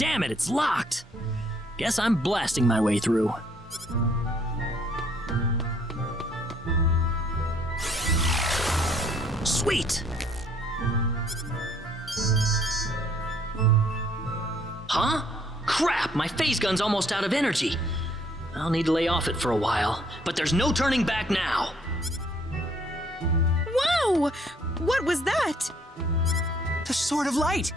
Damn it, it's locked. Guess I'm blasting my way through. Sweet! Huh? Crap, my phase gun's almost out of energy. I'll need to lay off it for a while, but there's no turning back now. Whoa! What was that? The Sword of Light!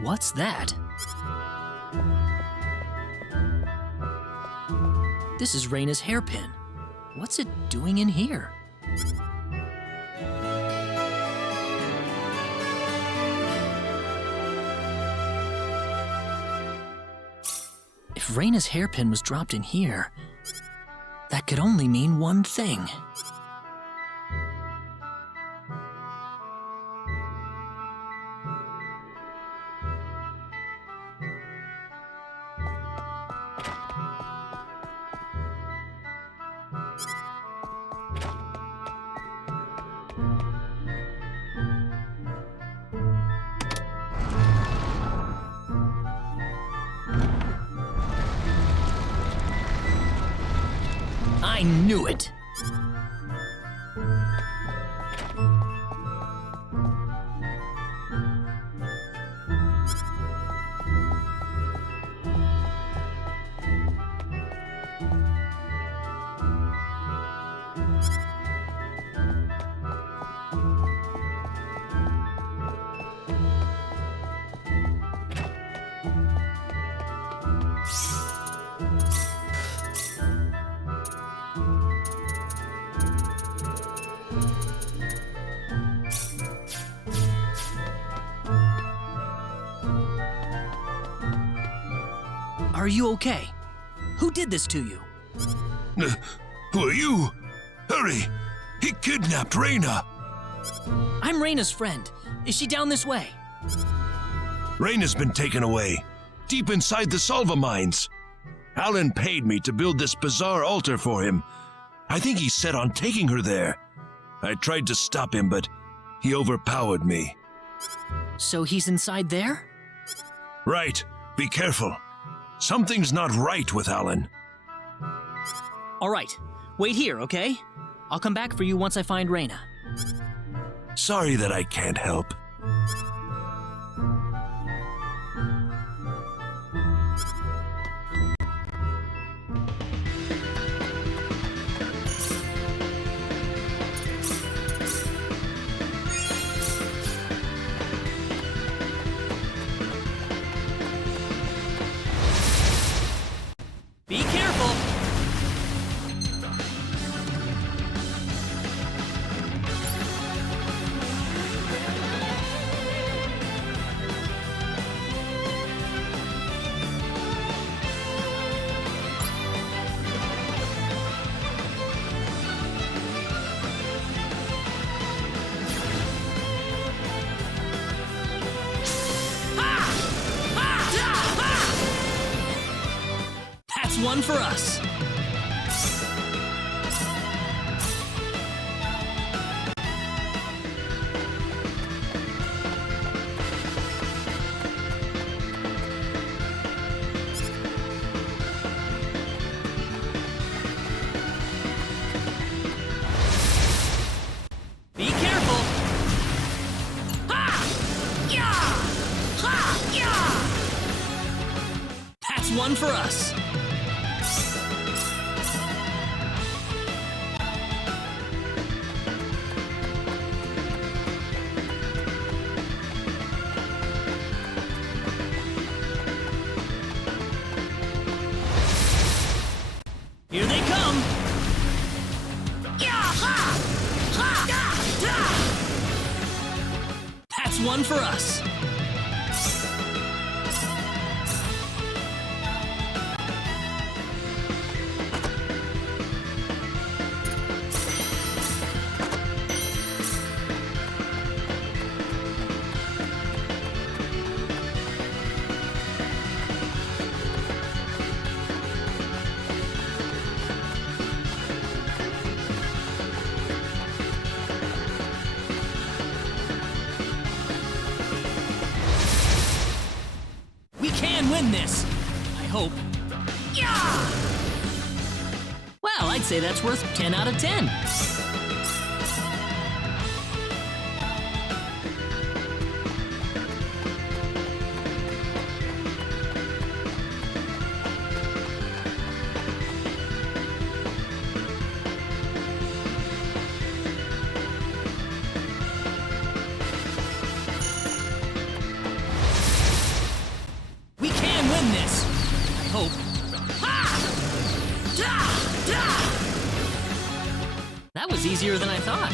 What's that? This is Reina's hairpin. What's it doing in here? If Reina's hairpin was dropped in here, that could only mean one thing. I knew it! Are you okay? Who did this to you? Who are you? Hurry! He kidnapped Reina! I'm Reina's friend. Is she down this way? Reina's been taken away, deep inside the Salva Mines. Alan paid me to build this bizarre altar for him. I think he's set on taking her there. I tried to stop him, but he overpowered me. So he's inside there? Right. Be careful. Something's not right with Alan. All right. Wait here, okay? I'll come back for you once I find Reina. Sorry that I can't help. Be careful! That's one for us. one for us. Here they come! That's one for us. We can win this. I hope. Well, I'd say that's worth 10 out of 10. We can win this. I hope. That was easier than I thought.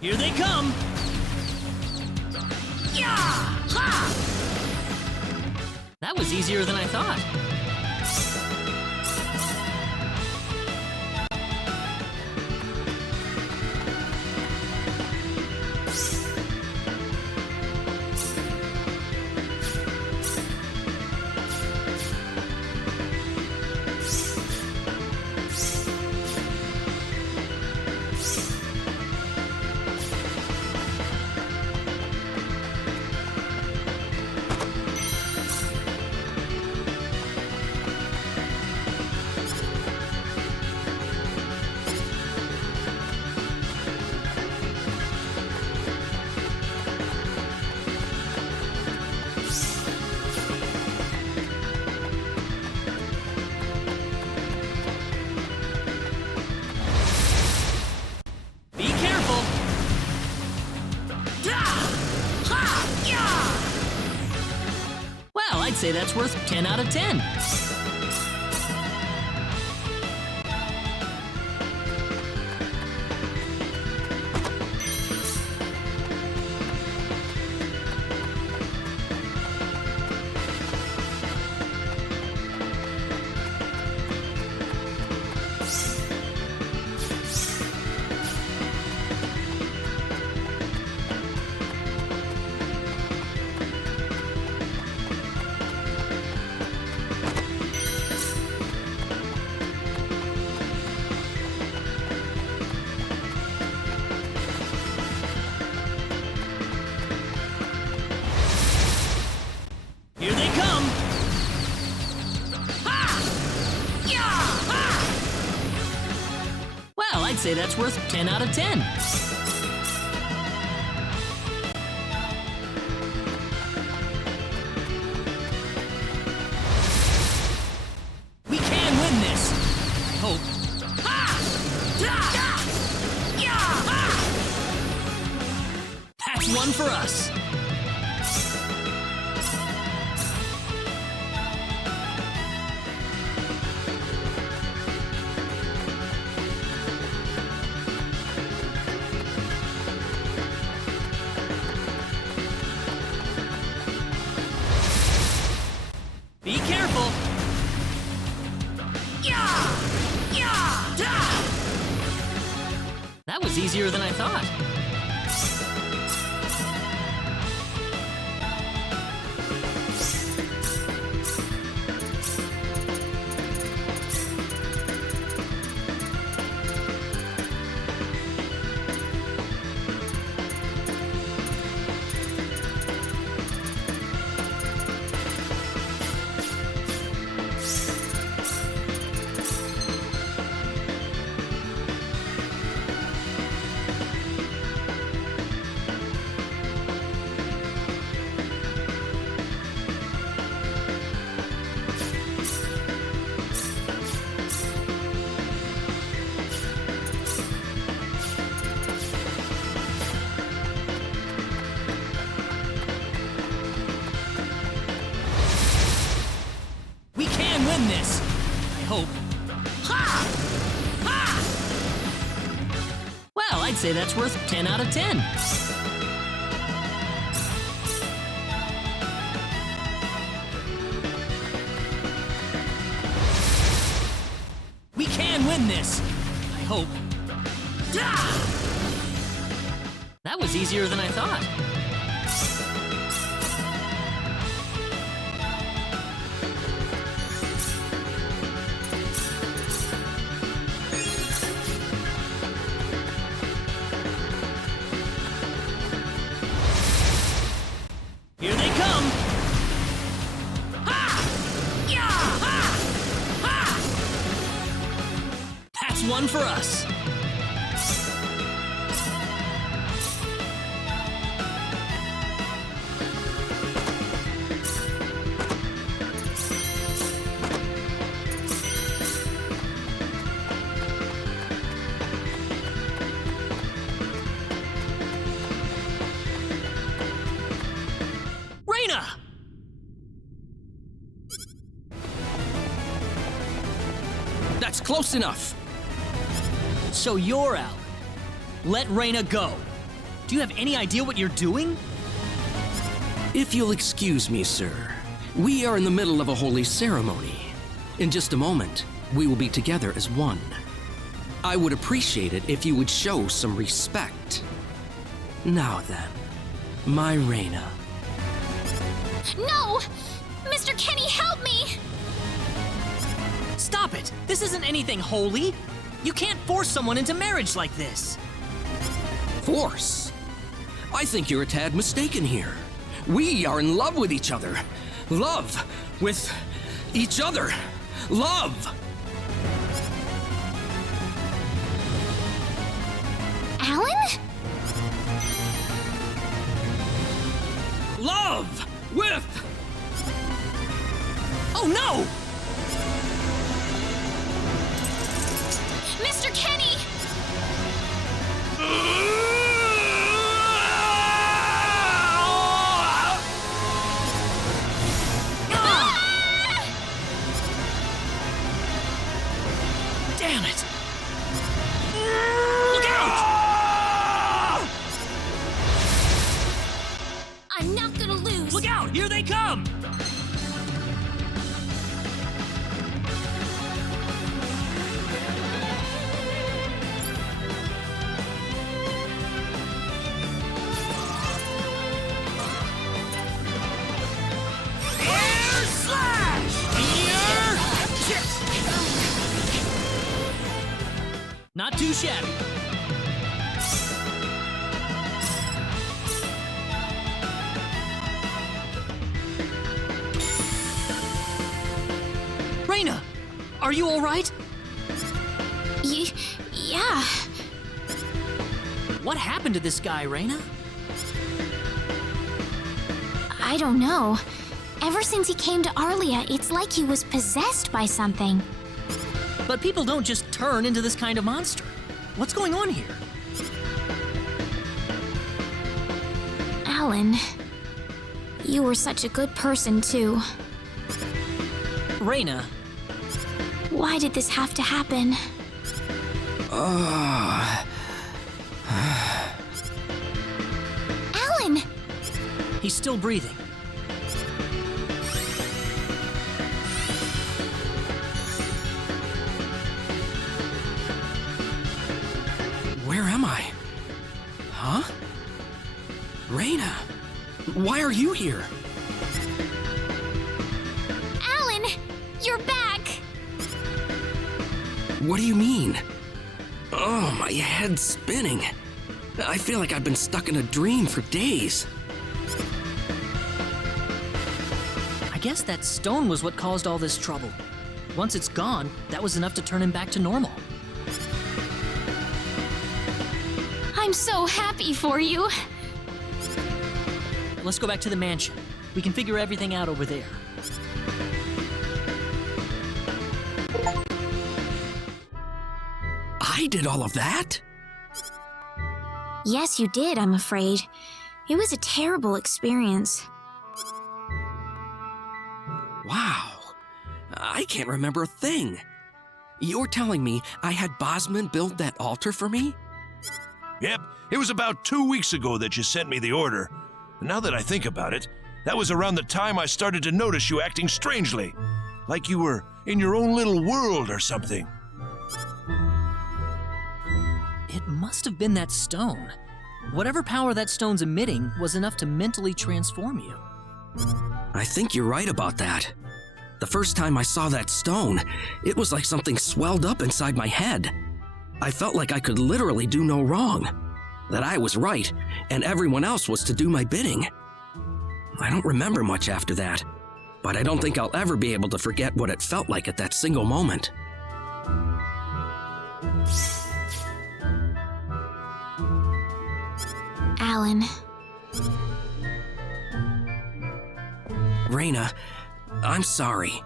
Here they come! That was easier than I thought. Be careful! Well, I'd say that's worth 10 out of 10. Here they come! Well, I'd say that's worth 10 out of 10. We can win this. I hope. That's one for us. Be careful! That was easier than I thought. win this! I hope. Ha! Ha! Well, I'd say that's worth 10 out of 10. We can win this! I hope. Ah! That was easier than I thought. Here they come! Ha! Yeah! Ha! Ha! That's one for us. Reina! That's close enough. So you're out. Let Reina go. Do you have any idea what you're doing? If you'll excuse me, sir, we are in the middle of a holy ceremony. In just a moment, we will be together as one. I would appreciate it if you would show some respect. Now then, my Reina. No! Mr. Kenny, help me! Stop it! This isn't anything holy! You can't force someone into marriage like this! Force? I think you're a tad mistaken here. We are in love with each other. Love with each other. Love! Alan? Love with... Oh no! Mr. Kenny! Damn it! Look out! I'm not gonna lose! Look out! Here they come! Air slash! Not too shabby. Reina, are you all right? Yeah. What happened to this guy, Reina? I don't know. Ever since he came to Arlia, it's like he was possessed by something. But people don't just turn into this kind of monster. What's going on here? Alan, you were such a good person, too. Reina, Why did this have to happen? Alan! he's still breathing. Where am I? Huh? Reina, why are you here? Alan! You're back! What do you mean? Oh, my head's spinning. I feel like I've been stuck in a dream for days. I guess that stone was what caused all this trouble. Once it's gone, that was enough to turn him back to normal. I'm so happy for you. Let's go back to the mansion. We can figure everything out over there. I did all of that? Yes, you did, I'm afraid. It was a terrible experience. Wow. I can't remember a thing. You're telling me I had Bosman build that altar for me? Yep, it was about 2 weeks ago that you sent me the order. Now that I think about it, that was around the time I started to notice you acting strangely. Like you were in your own little world or something. It must have been that stone. Whatever power that stone's emitting was enough to mentally transform you. I think you're right about that. The first time I saw that stone, it was like something swelled up inside my head. I felt like I could literally do no wrong, that I was right, and everyone else was to do my bidding. I don't remember much after that, but I don't think I'll ever be able to forget what it felt like at that single moment. Alan. Reyna, I'm sorry.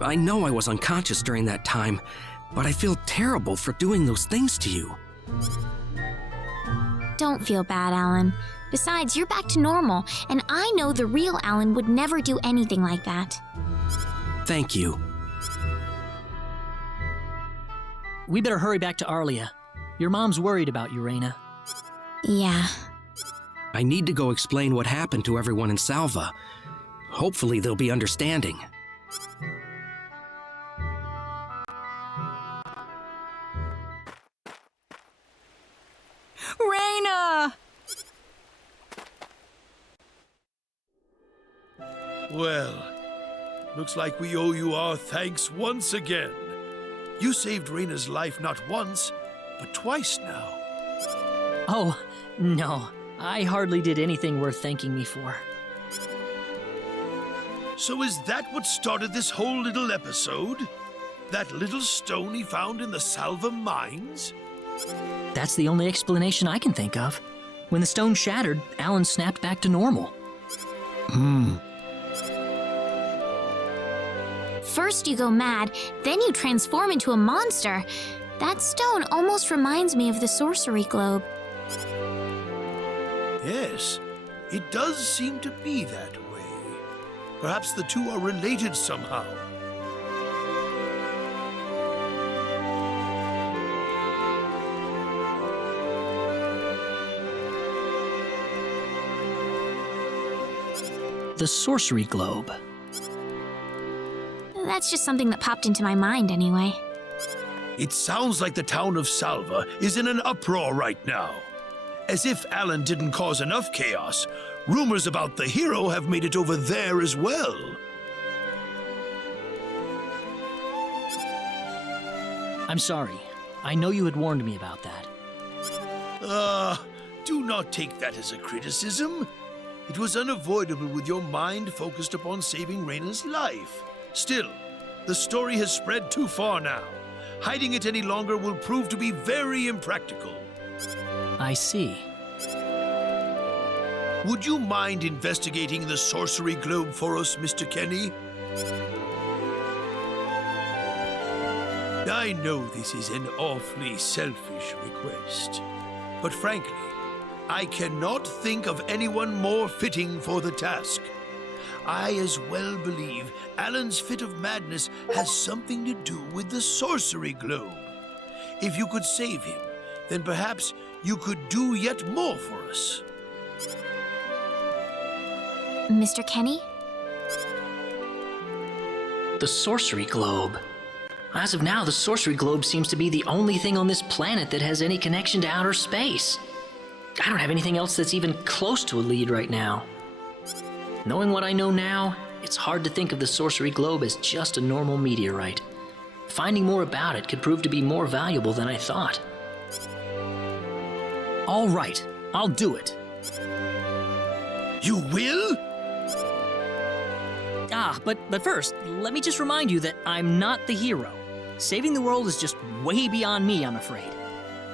I know I was unconscious during that time, but I feel terrible for doing those things to you. Don't feel bad, Alan. Besides, you're back to normal, and I know the real Alan would never do anything like that. Thank you. We better hurry back to Arlia. Your mom's worried about you, Reyna. Yeah. I need to go explain what happened to everyone in Salva. Hopefully they'll be understanding. Reyna! Well, looks like we owe you our thanks once again. You saved Reyna's life not once, but twice now. Oh, no. I hardly did anything worth thanking me for. So is that what started this whole little episode? That little stone he found in the Salva Mines? That's the only explanation I can think of. When the stone shattered, Alan snapped back to normal. First you go mad, then you transform into a monster. That stone almost reminds me of the sorcery globe. Yes, it does seem to be that way. Perhaps the two are related somehow. The sorcery globe. That's just something that popped into my mind anyway. It sounds like the town of Salva is in an uproar right now. As if Alan didn't cause enough chaos, rumors about the hero have made it over there as well. I'm sorry. I know you had warned me about that. Do not take that as a criticism. It was unavoidable with your mind focused upon saving Reyna's life. Still, the story has spread too far now. Hiding it any longer will prove to be very impractical. I see. Would you mind investigating the sorcery globe for us, Mr. Kenny? I know this is an awfully selfish request, but frankly, I cannot think of anyone more fitting for the task. I as well believe Alan's fit of madness has something to do with the sorcery globe. If you could save him, then perhaps you could do yet more for us. Mr. Kenny? The sorcery globe. As of now, the sorcery globe seems to be the only thing on this planet that has any connection to outer space. I don't have anything else that's even close to a lead right now. Knowing what I know now, it's hard to think of the sorcery globe as just a normal meteorite. Finding more about it could prove to be more valuable than I thought. All right, I'll do it. You will? But first, let me just remind you that I'm not the hero. Saving the world is just way beyond me, I'm afraid.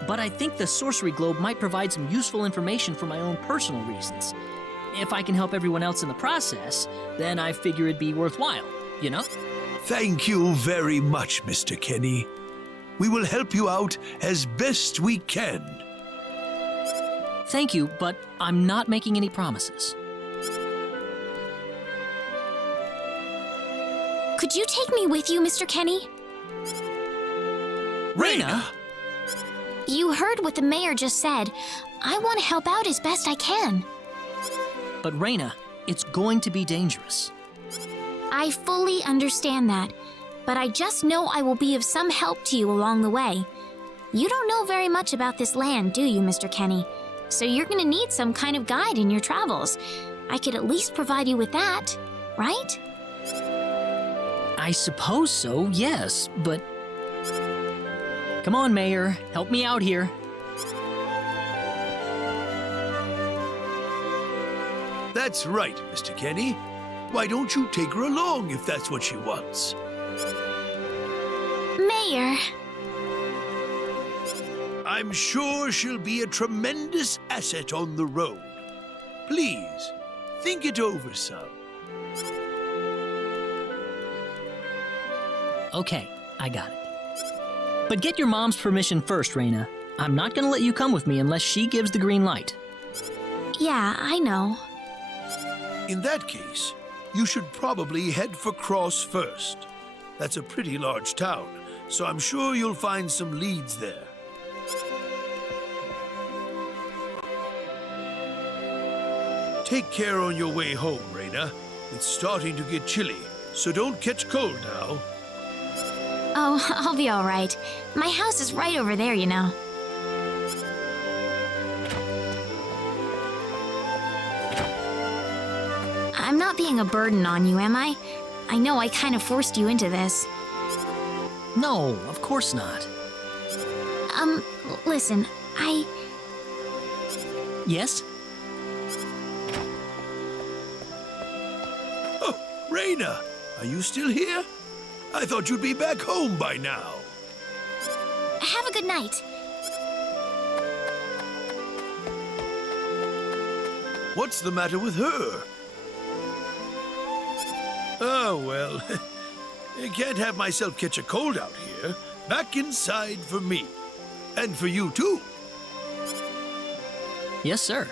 But I think the sorcery globe might provide some useful information for my own personal reasons. If I can help everyone else in the process, then I figure it'd be worthwhile, you know? Thank you very much, Mr. Kenny. We will help you out as best we can. Thank you, but I'm not making any promises. Could you take me with you, Mr. Kenny? Raina! You heard what the mayor just said. I want to help out as best I can. But Raina, it's going to be dangerous. I fully understand that, but I just know I will be of some help to you along the way. You don't know very much about this land, do you, Mr. Kenny? So you're gonna need some kind of guide in your travels. I could at least provide you with that, right? I suppose so, yes, but... Come on, Mayor, help me out here. That's right, Mr. Kenny. Why don't you take her along if that's what she wants? Mayor, I'm sure she'll be a tremendous asset on the road. Please, think it over some. Okay, I got it. But get your mom's permission first, Raina. I'm not gonna let you come with me unless she gives the green light. yeah, I know. In that case, you should probably head for Krosse first. That's a pretty large town, so I'm sure you'll find some leads there. Take care on your way home, Raina. It's starting to get chilly, so don't catch cold now. Oh, I'll be all right. My house is right over there, you know. I'm not being a burden on you, am I? I know I kind of forced you into this. No, of course not. Listen, Yes? Oh, Raina, are you still here? I thought you'd be back home by now. Have a good night. What's the matter with her? Oh, well, I can't have myself catch a cold out here. Back inside for me. And for you, too. Yes, sir.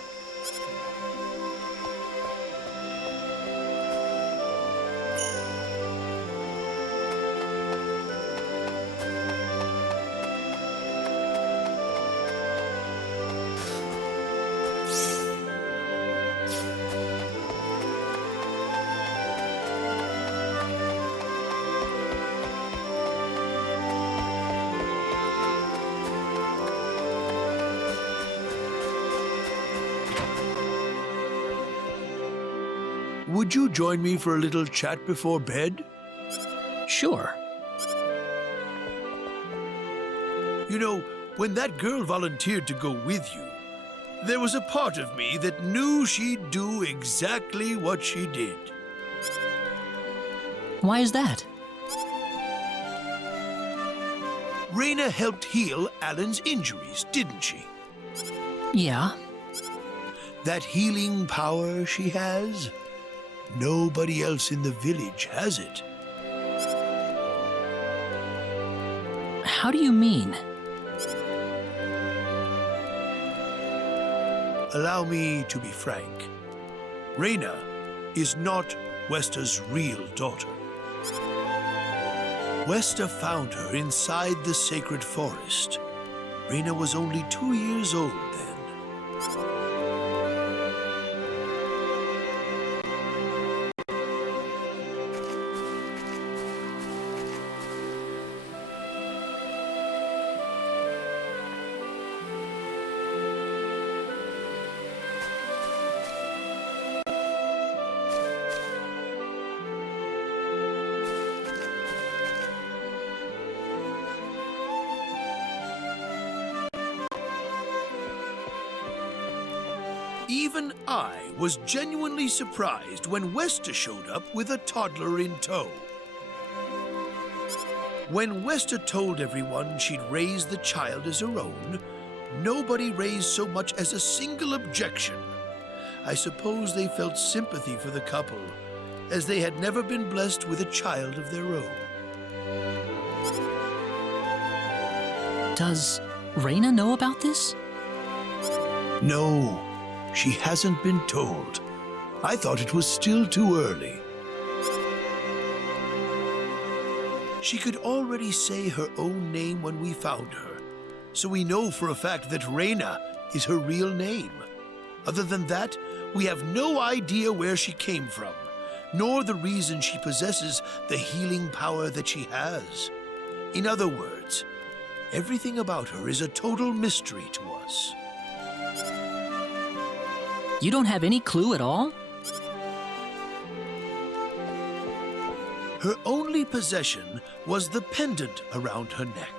Would you join me for a little chat before bed? Sure. You know, when that girl volunteered to go with you, there was a part of me that knew she'd do exactly what she did. Why is that? Raina helped heal Alan's injuries, didn't she? Yeah. That healing power she has, nobody else in the village has it. How do you mean? Allow me to be frank. Raina is not Wester's real daughter. Wester found her inside the sacred forest. Raina was only 2 years old then. Even I was genuinely surprised when Wester showed up with a toddler in tow. When Wester told everyone she'd raised the child as her own, nobody raised so much as a single objection. I suppose they felt sympathy for the couple, as they had never been blessed with a child of their own. Does Raina know about this? No, she hasn't been told. I thought it was still too early. She could already say her own name when we found her, so we know for a fact that Reina is her real name. Other than that, we have no idea where she came from, nor the reason she possesses the healing power that she has. In other words, everything about her is a total mystery to us. You don't have any clue at all? Her only possession was the pendant around her neck.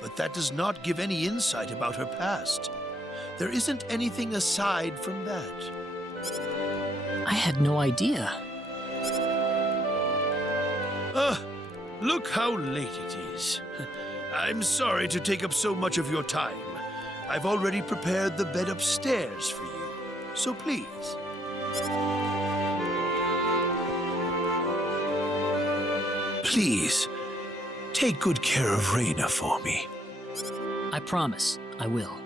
But that does not give any insight about her past. There isn't anything aside from that. I had no idea. Look how late it is. I'm sorry to take up so much of your time. I've already prepared the bed upstairs for you, so please. Please, take good care of Reina for me. I promise, I will.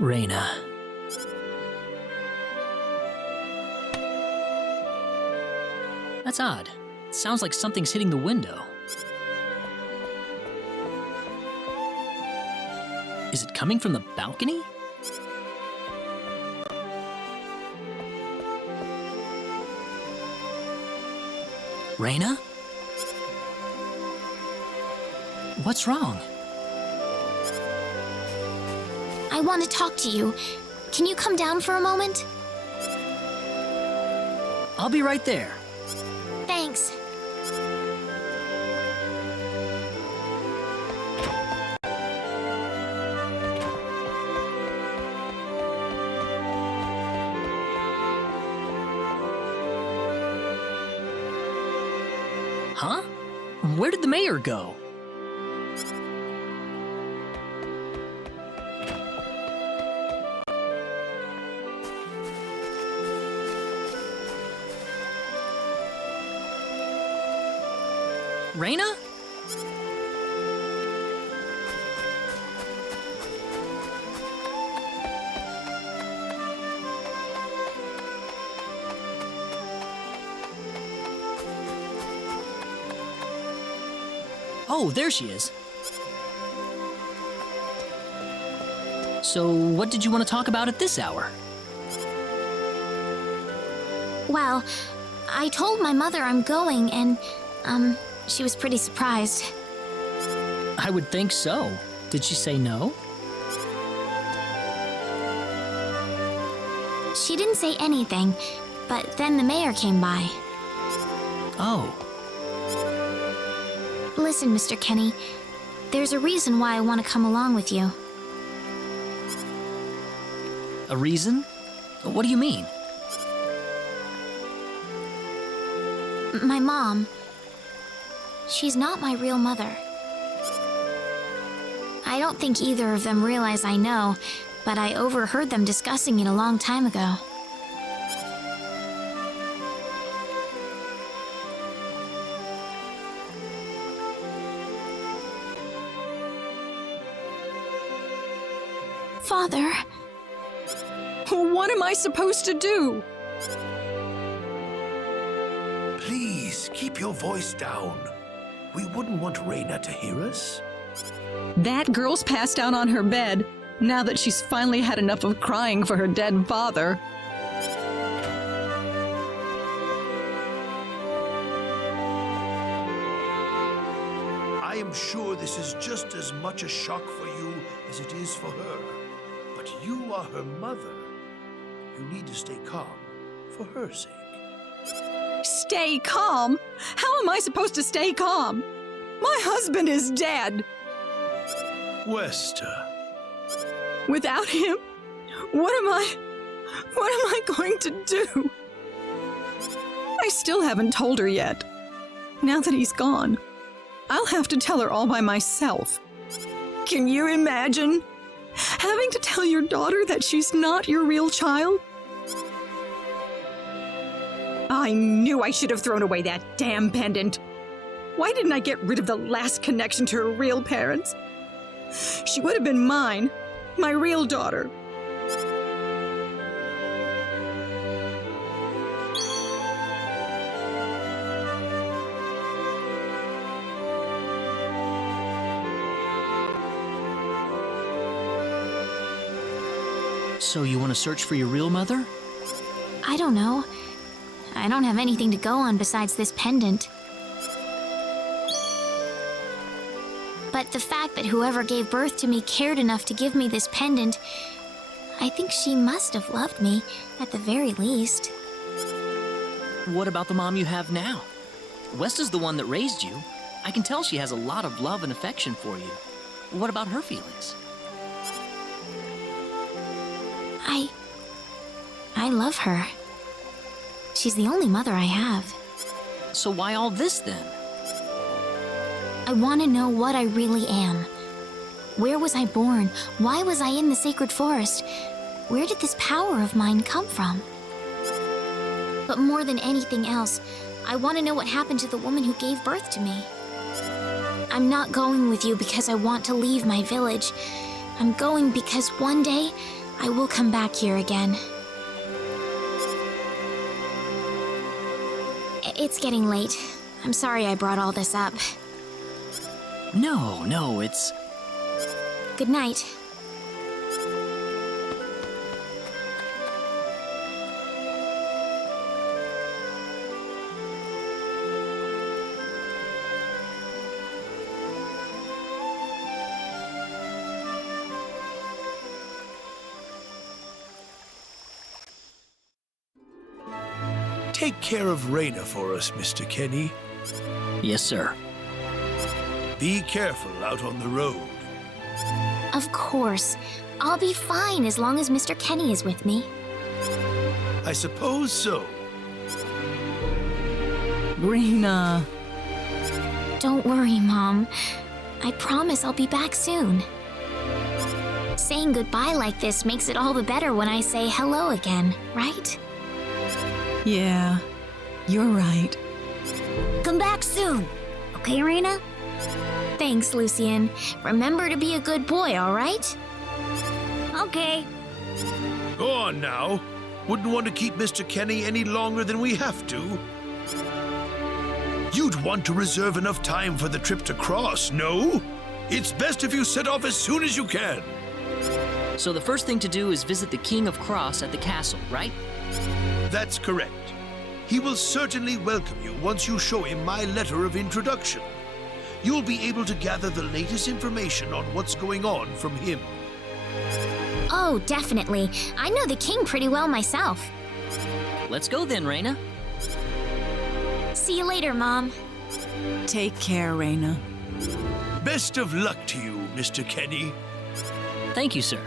Reina. That's odd. It sounds like something's hitting the window. Is it coming from the balcony? Reina? What's wrong? I want to talk to you. Can you come down for a moment? I'll be right there. Thanks. Huh? Where did the mayor go? Reina? Oh, there she is. So, what did you want to talk about at this hour? Well, I told my mother I'm going, and, she was pretty surprised. I would think so. Did she say no? She didn't say anything, but then the mayor came by. Oh, Listen, Mr. Kenny, there's a reason why I want to come along with you. a reason? What do you mean? My mom, she's not my real mother. I don't think either of them realize I know, but I overheard them discussing it a long time ago. Father, What am I supposed to do? Please, keep your voice down. We wouldn't want Reina to hear us. That girl's passed out on her bed, now that she's finally had enough of crying for her dead father. I am sure this is just as much a shock for you as it is for her. But you are her mother. You need to stay calm for her sake. Stay calm? How am I supposed to stay calm? My husband is dead. Wester, Without him, what am I going to do? I still haven't told her yet. Now that he's gone, I'll have to tell her all by myself. Can you imagine having to tell your daughter that she's not your real child? I knew I should have thrown away that damn pendant. Why didn't I get rid of the last connection to her real parents? She would have been mine, my real daughter. So you want to search for your real mother? I don't know. I don't have anything to go on besides this pendant. But the fact that whoever gave birth to me cared enough to give me this pendant, I think she must have loved me, at the very least. What about the mom you have now? West is the one that raised you. I can tell she has a lot of love and affection for you. What about her feelings? I love her. She's the only mother I have. So why all this then? I want to know what I really am. Where was I born? Why was I in the sacred forest? Where did this power of mine come from? But more than anything else, I want to know what happened to the woman who gave birth to me. I'm not going with you because I want to leave my village. I'm going because one day I will come back here again. It's getting late. I'm sorry I brought all this up. No, it's... Good night. Take care of Raina for us, Mr. Kenny. Yes, sir. Be careful out on the road. Of course. I'll be fine as long as Mr. Kenny is with me. I suppose so. Raina. Don't worry, Mom. I promise I'll be back soon. Saying goodbye like this makes it all the better when I say hello again, right? Yeah, you're right. Come back soon. Okay, Raina? Thanks, Lucien. Remember to be a good boy, all right? Okay. Go on now. Wouldn't want to keep Mr. Kenny any longer than we have to. You'd want to reserve enough time for the trip to Krosse, no? It's best if you set off as soon as you can. So the first thing to do is visit the King of Krosse at the castle, right? That's correct. He will certainly welcome you once you show him my letter of introduction. You'll be able to gather the latest information on what's going on from him. Oh, definitely. I know the king pretty well myself. Let's go then, Raina. See you later, Mom. Take care, Raina. Best of luck to you, Mr. Kenny. Thank you, sir.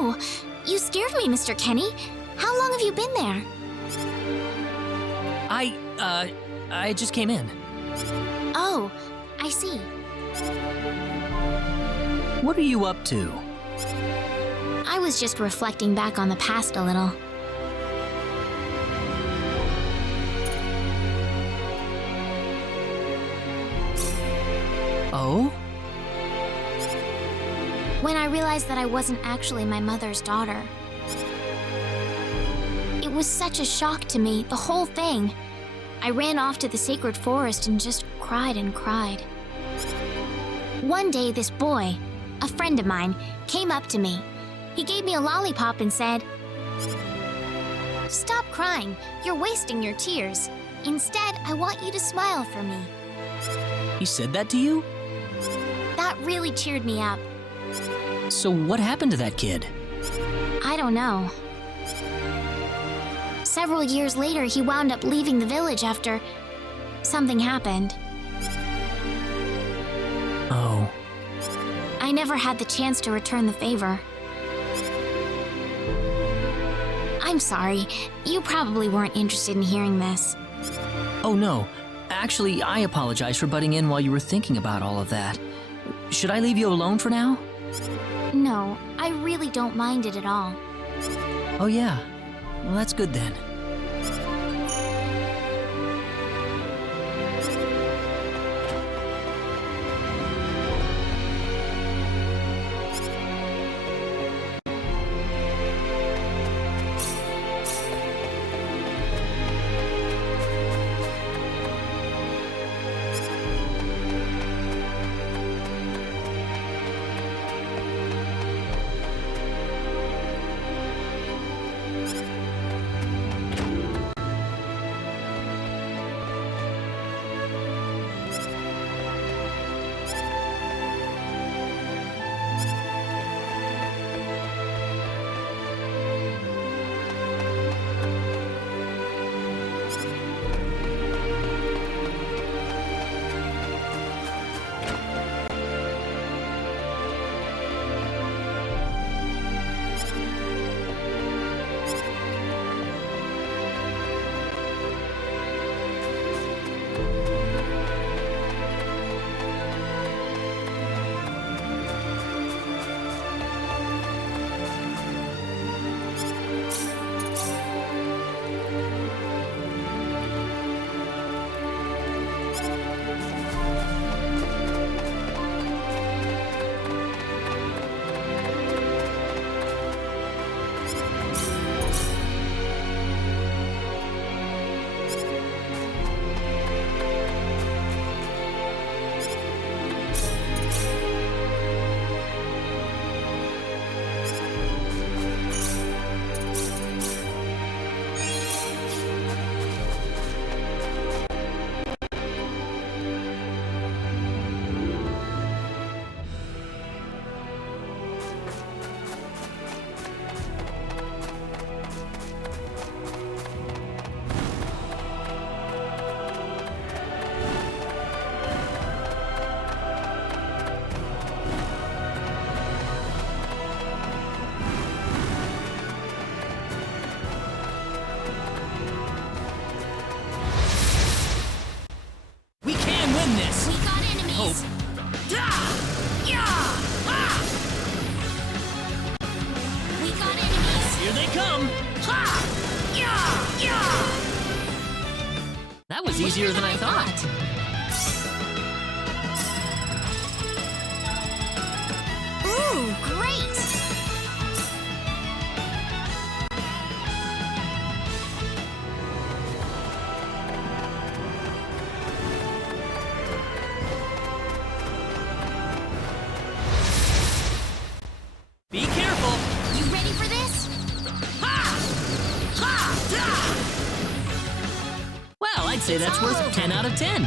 Oh, you scared me, Mr. Kenny. How long have you been there? I just came in. Oh, I see. What are you up to? I was just reflecting back on the past a little. Oh? When I realized that I wasn't actually my mother's daughter. It was such a shock to me, the whole thing. I ran off to the sacred forest and just cried and cried. One day, this boy, a friend of mine, came up to me. He gave me a lollipop and said, "Stop crying, you're wasting your tears. Instead, I want you to smile for me." He said that to you? That really cheered me up. So what happened to that kid? I don't know. Several years later, he wound up leaving the village after something happened. Oh. I never had the chance to return the favor. I'm sorry. You probably weren't interested in hearing this. Oh no. Actually, I apologize for butting in while you were thinking about all of that. Should I leave you alone for now? No, I really don't mind it at all. Oh yeah. Well, that's good then. That was easier than I thought. Ooh, great! Be careful! You ready for this? Well, I'd say that's worth 10 out of 10.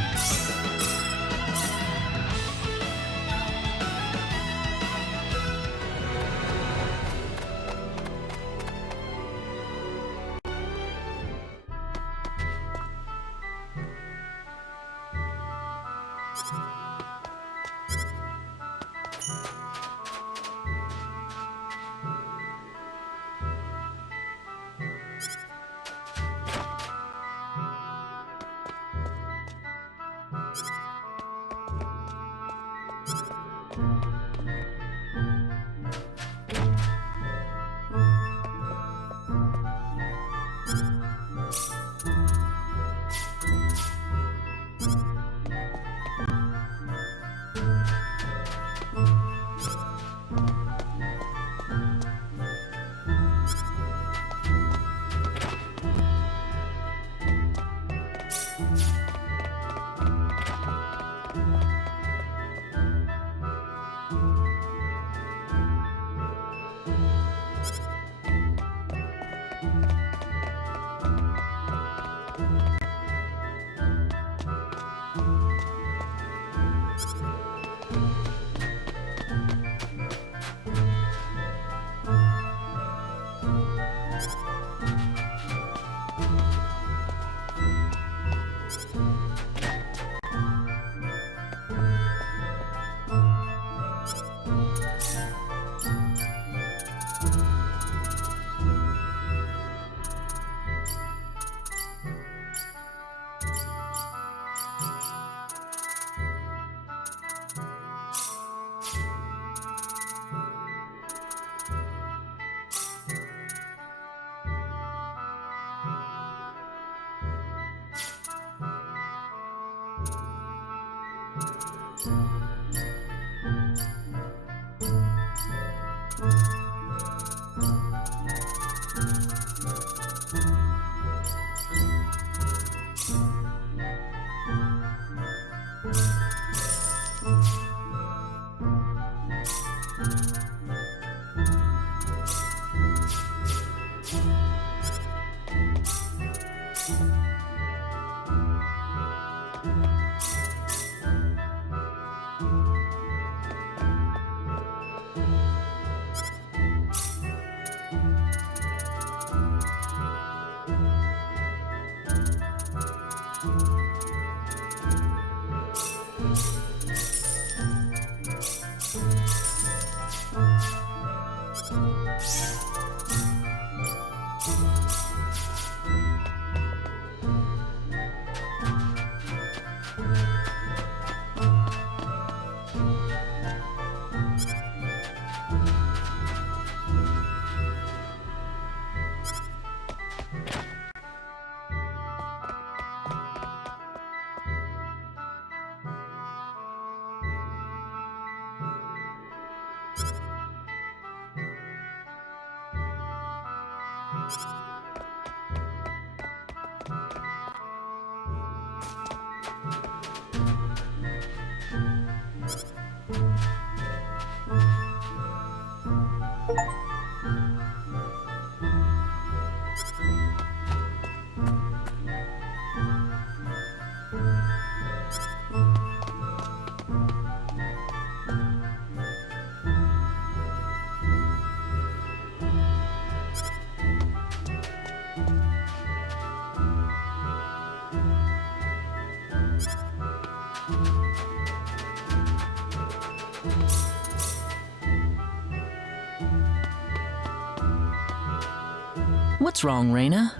What's wrong, Reina?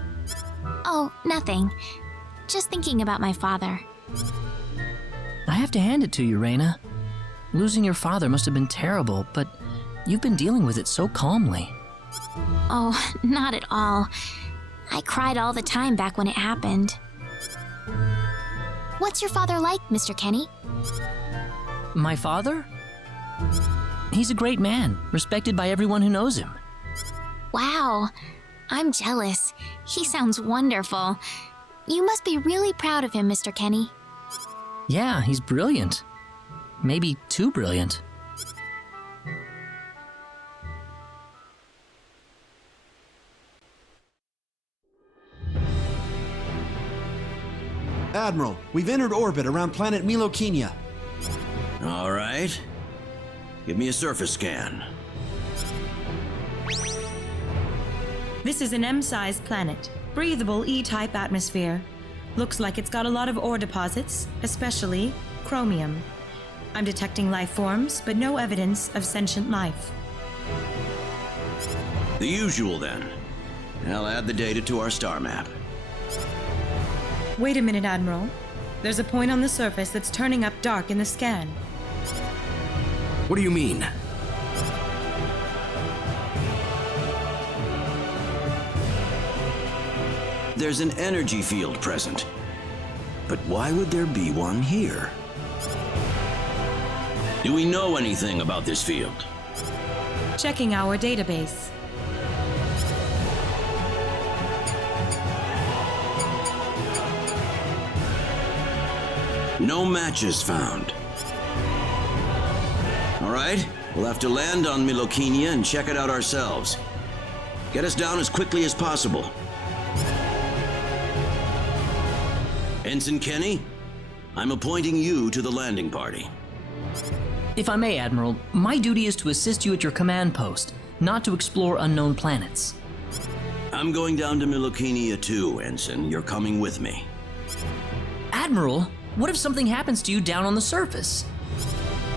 Oh, nothing. Just thinking about my father. I have to hand it to you, Reina. Losing your father must have been terrible, but you've been dealing with it so calmly. Oh, not at all. I cried all the time back when it happened. What's your father like, Mr. Kenny? My father? He's a great man, respected by everyone who knows him. Wow, I'm jealous. He sounds wonderful. You must be really proud of him, Mr. Kenny. Yeah, he's brilliant. Maybe too brilliant. Admiral, we've entered orbit around planet Milokenia. All right. Give me a surface scan. This is an M-sized planet. Breathable E-type atmosphere. Looks like it's got a lot of ore deposits, especially chromium. I'm detecting life forms, but no evidence of sentient life. The usual, then. I'll add the data to our star map. Wait a minute, Admiral. There's a point on the surface that's turning up dark in the scan. What do you mean? There's an energy field present. But why would there be one here? Do we know anything about this field? Checking our database. No matches found. All right, we'll have to land on Milokinia and check it out ourselves. Get us down as quickly as possible. Ensign Kenny, I'm appointing you to the landing party. If I may, Admiral, my duty is to assist you at your command post, not to explore unknown planets. I'm going down to Milokinia too, Ensign. You're coming with me. Admiral, what if something happens to you down on the surface?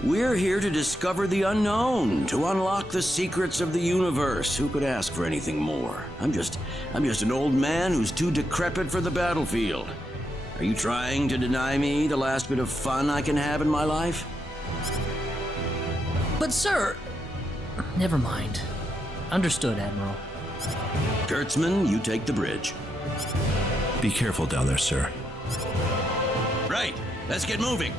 We're here to discover the unknown, to unlock the secrets of the universe. Who could ask for anything more? I'm just an old man who's too decrepit for the battlefield. Are you trying to deny me the last bit of fun I can have in my life? But sir... Never mind. Understood, Admiral. Kurtzman, you take the bridge. Be careful down there, sir. Right, let's get moving.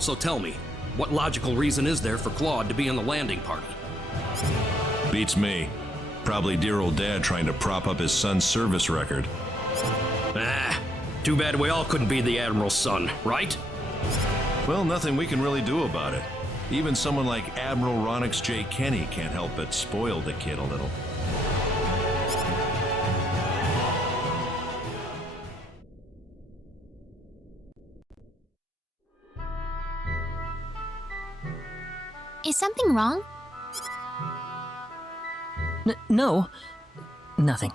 So tell me, what logical reason is there for Claude to be in the landing party? Beats me. Probably dear old dad trying to prop up his son's service record. Ah, too bad we all couldn't be the Admiral's son, right? Well, nothing we can really do about it. Even someone like Admiral Ronix J. Kenny can't help but spoil the kid a little. Is something wrong? No. Nothing.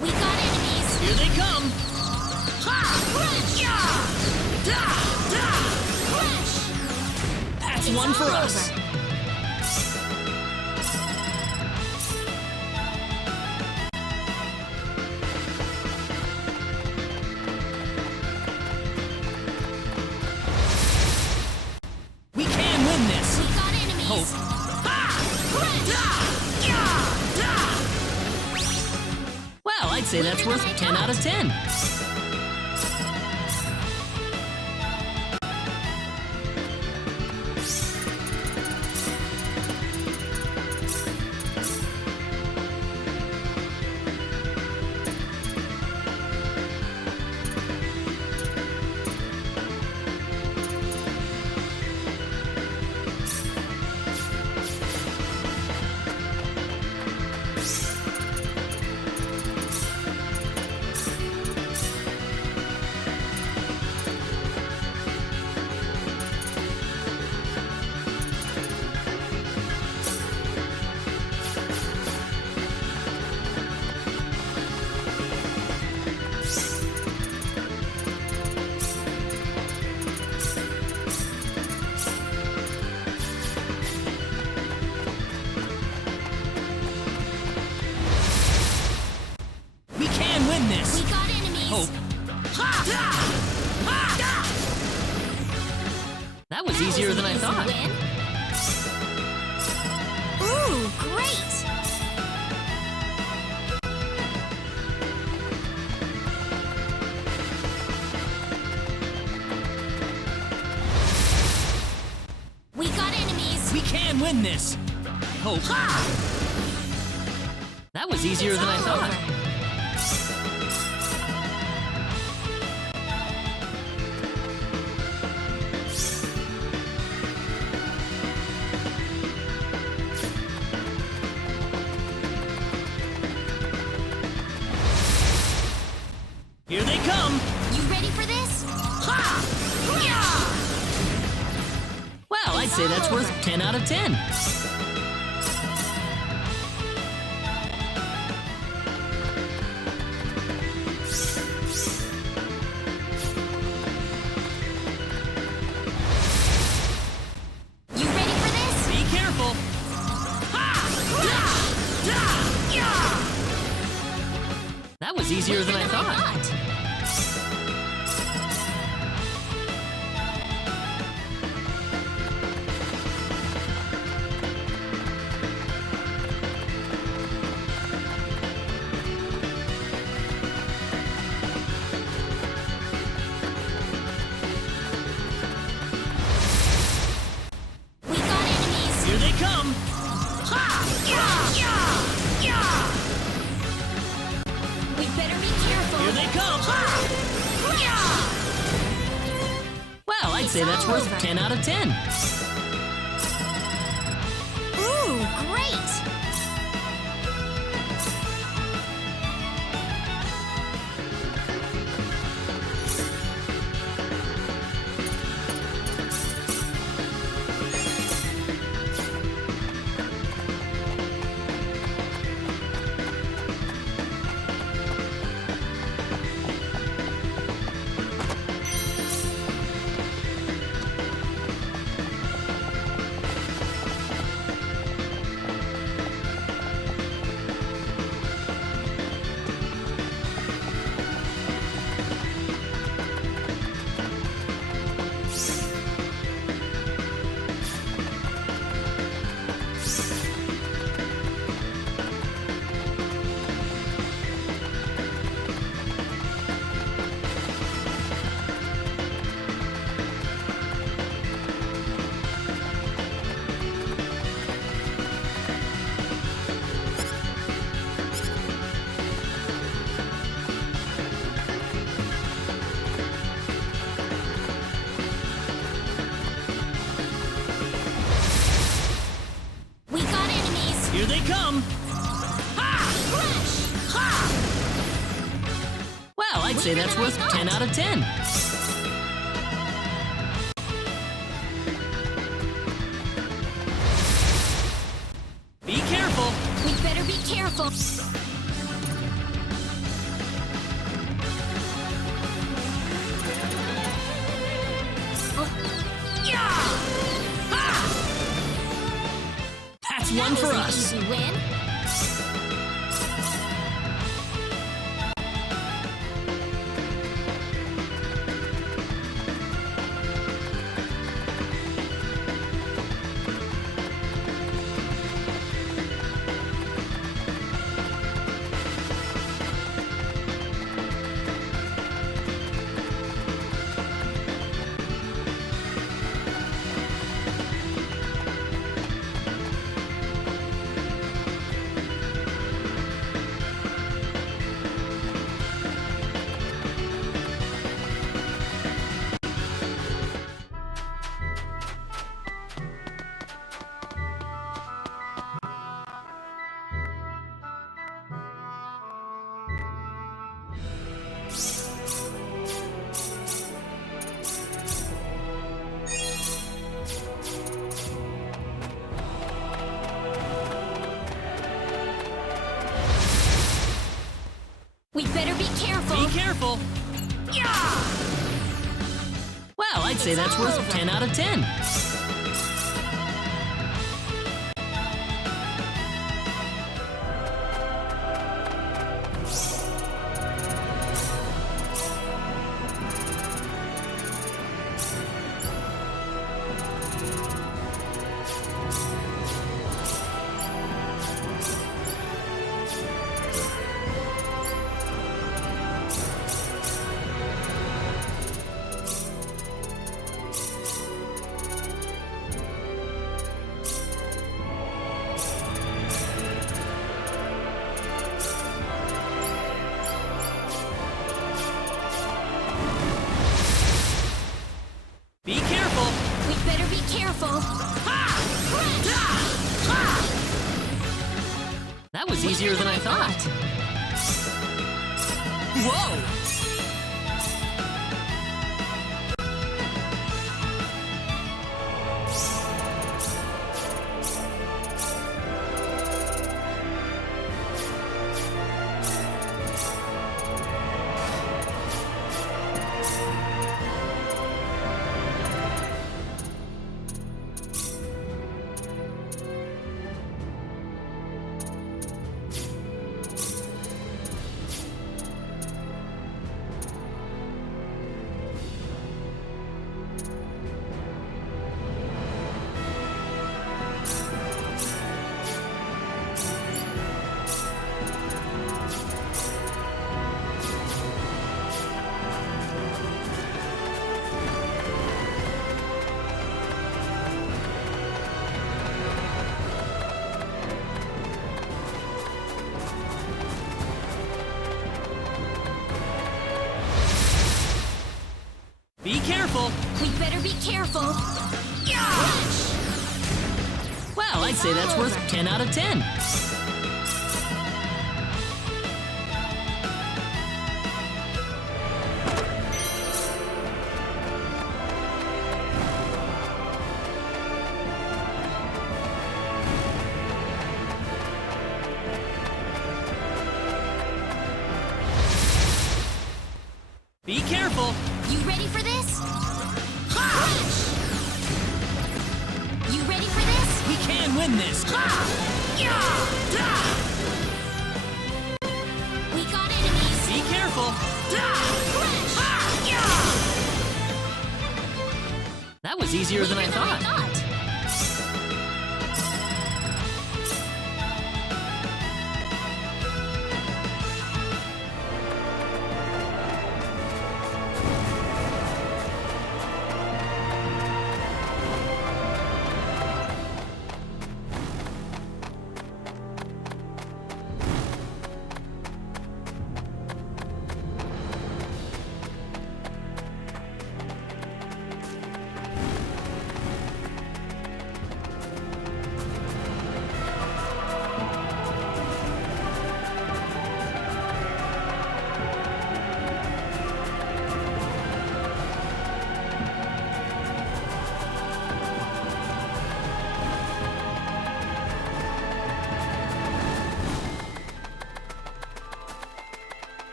We got enemies. Here they come! That's It's one for all us. over. We can win this! We got enemies. Hope. Well, I'd say that's worth 10 out of 10. We can win this! We got enemies. Hope. That was easier than I thought. Win. Ooh, great. We got enemies. We can win this! Hope. That was easier than I All thought. over. Here they come! You ready for this? Well, I'd say that's worth 10 out of 10. You ready for this? Be careful! That was easier than I thought. We got enemies. Here they come! We better be careful. Here they come! Well, I'd say that's worth 10 out of 10. Ooh, great. say that's worth 10 out of 10. Be careful! We'd better be careful. That's one for us. Easy win. We'd better be careful. Be careful! Well, I'd say that's worth 10 out of 10. Be careful! We'd better be careful. That was easier than I thought. Whoa! Be careful! We'd better be careful. Well, I'd say that's worth 10 out of 10. Be careful! You ready for this? You ready for this? We can win this! We got enemies. Be careful! That was easier than I thought.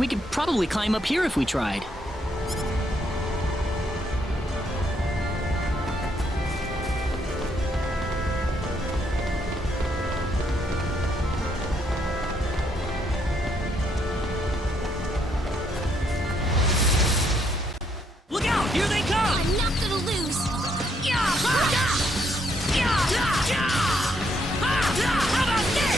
We could probably climb up here if we tried. Look out! Here they come! I'm not gonna lose. How about this?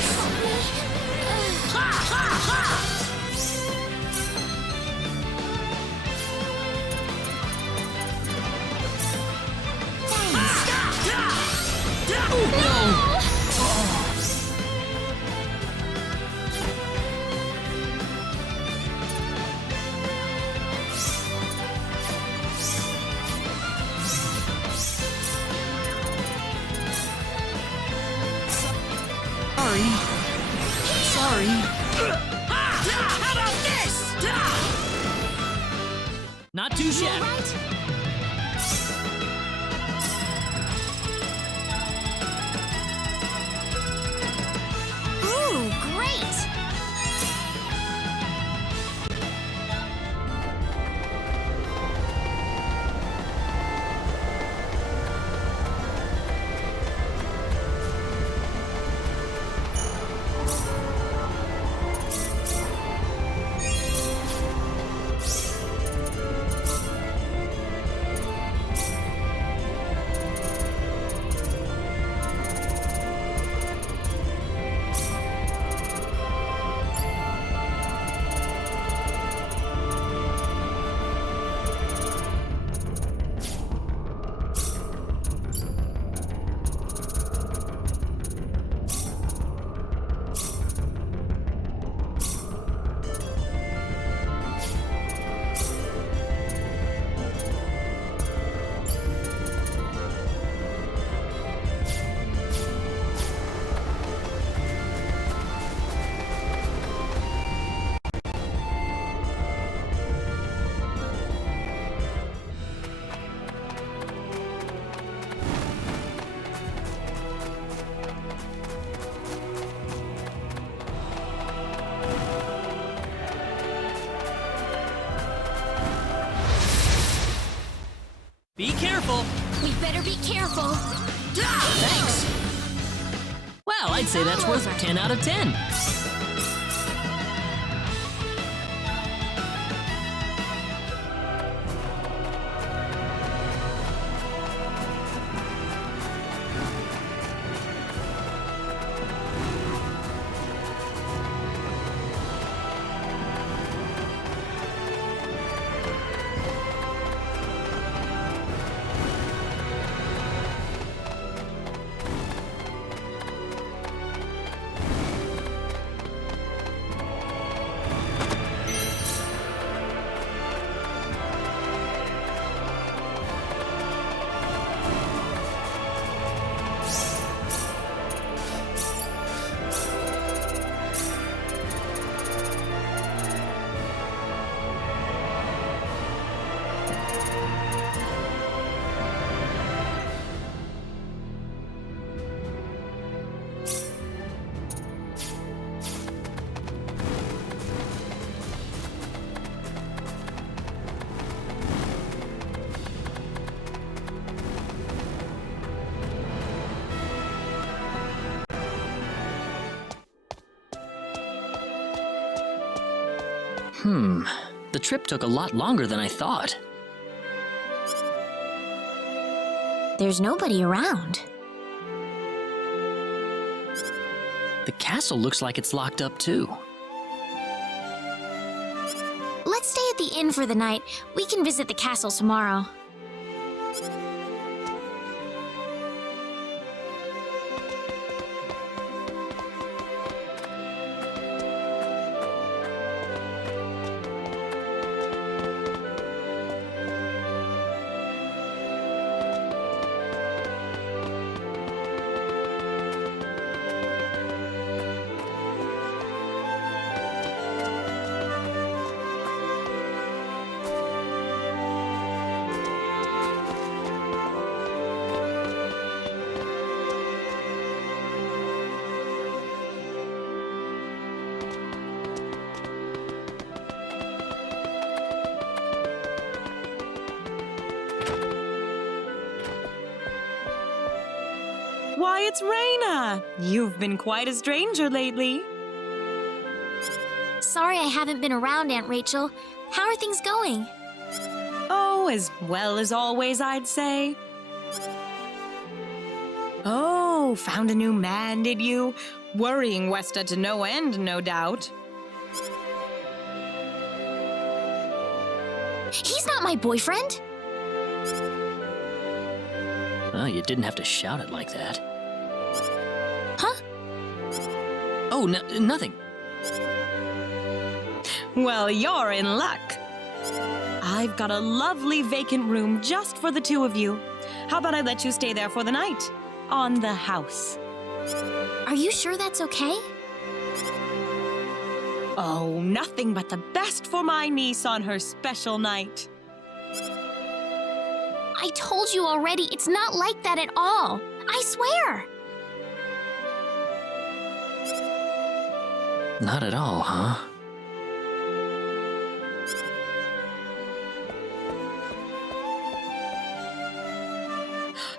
Sorry. How about this? Not too shabby. Right? Ooh, great! Be careful. We better be careful. Thanks. Well, I'd say that's worth 10 out of 10. The trip took a lot longer than I thought. There's nobody around. The castle looks like it's locked up too. Let's stay at the inn for the night. We can visit the castle tomorrow. Why, it's Raina! You've been quite a stranger lately. Sorry I haven't been around, Aunt Rachel. How are things going? Oh, as well as always, I'd say. Oh, found a new man, did you? Worrying Westa to no end, no doubt. He's not my boyfriend. Well, you didn't have to shout it like that. Huh? Oh, nothing. Well, you're in luck. I've got a lovely vacant room just for the two of you. How about I let you stay there for the night? On the house. Are you sure that's okay? Oh, nothing but the best for my niece on her special night. I told you already, it's not like that at all. I swear. Not at all, huh?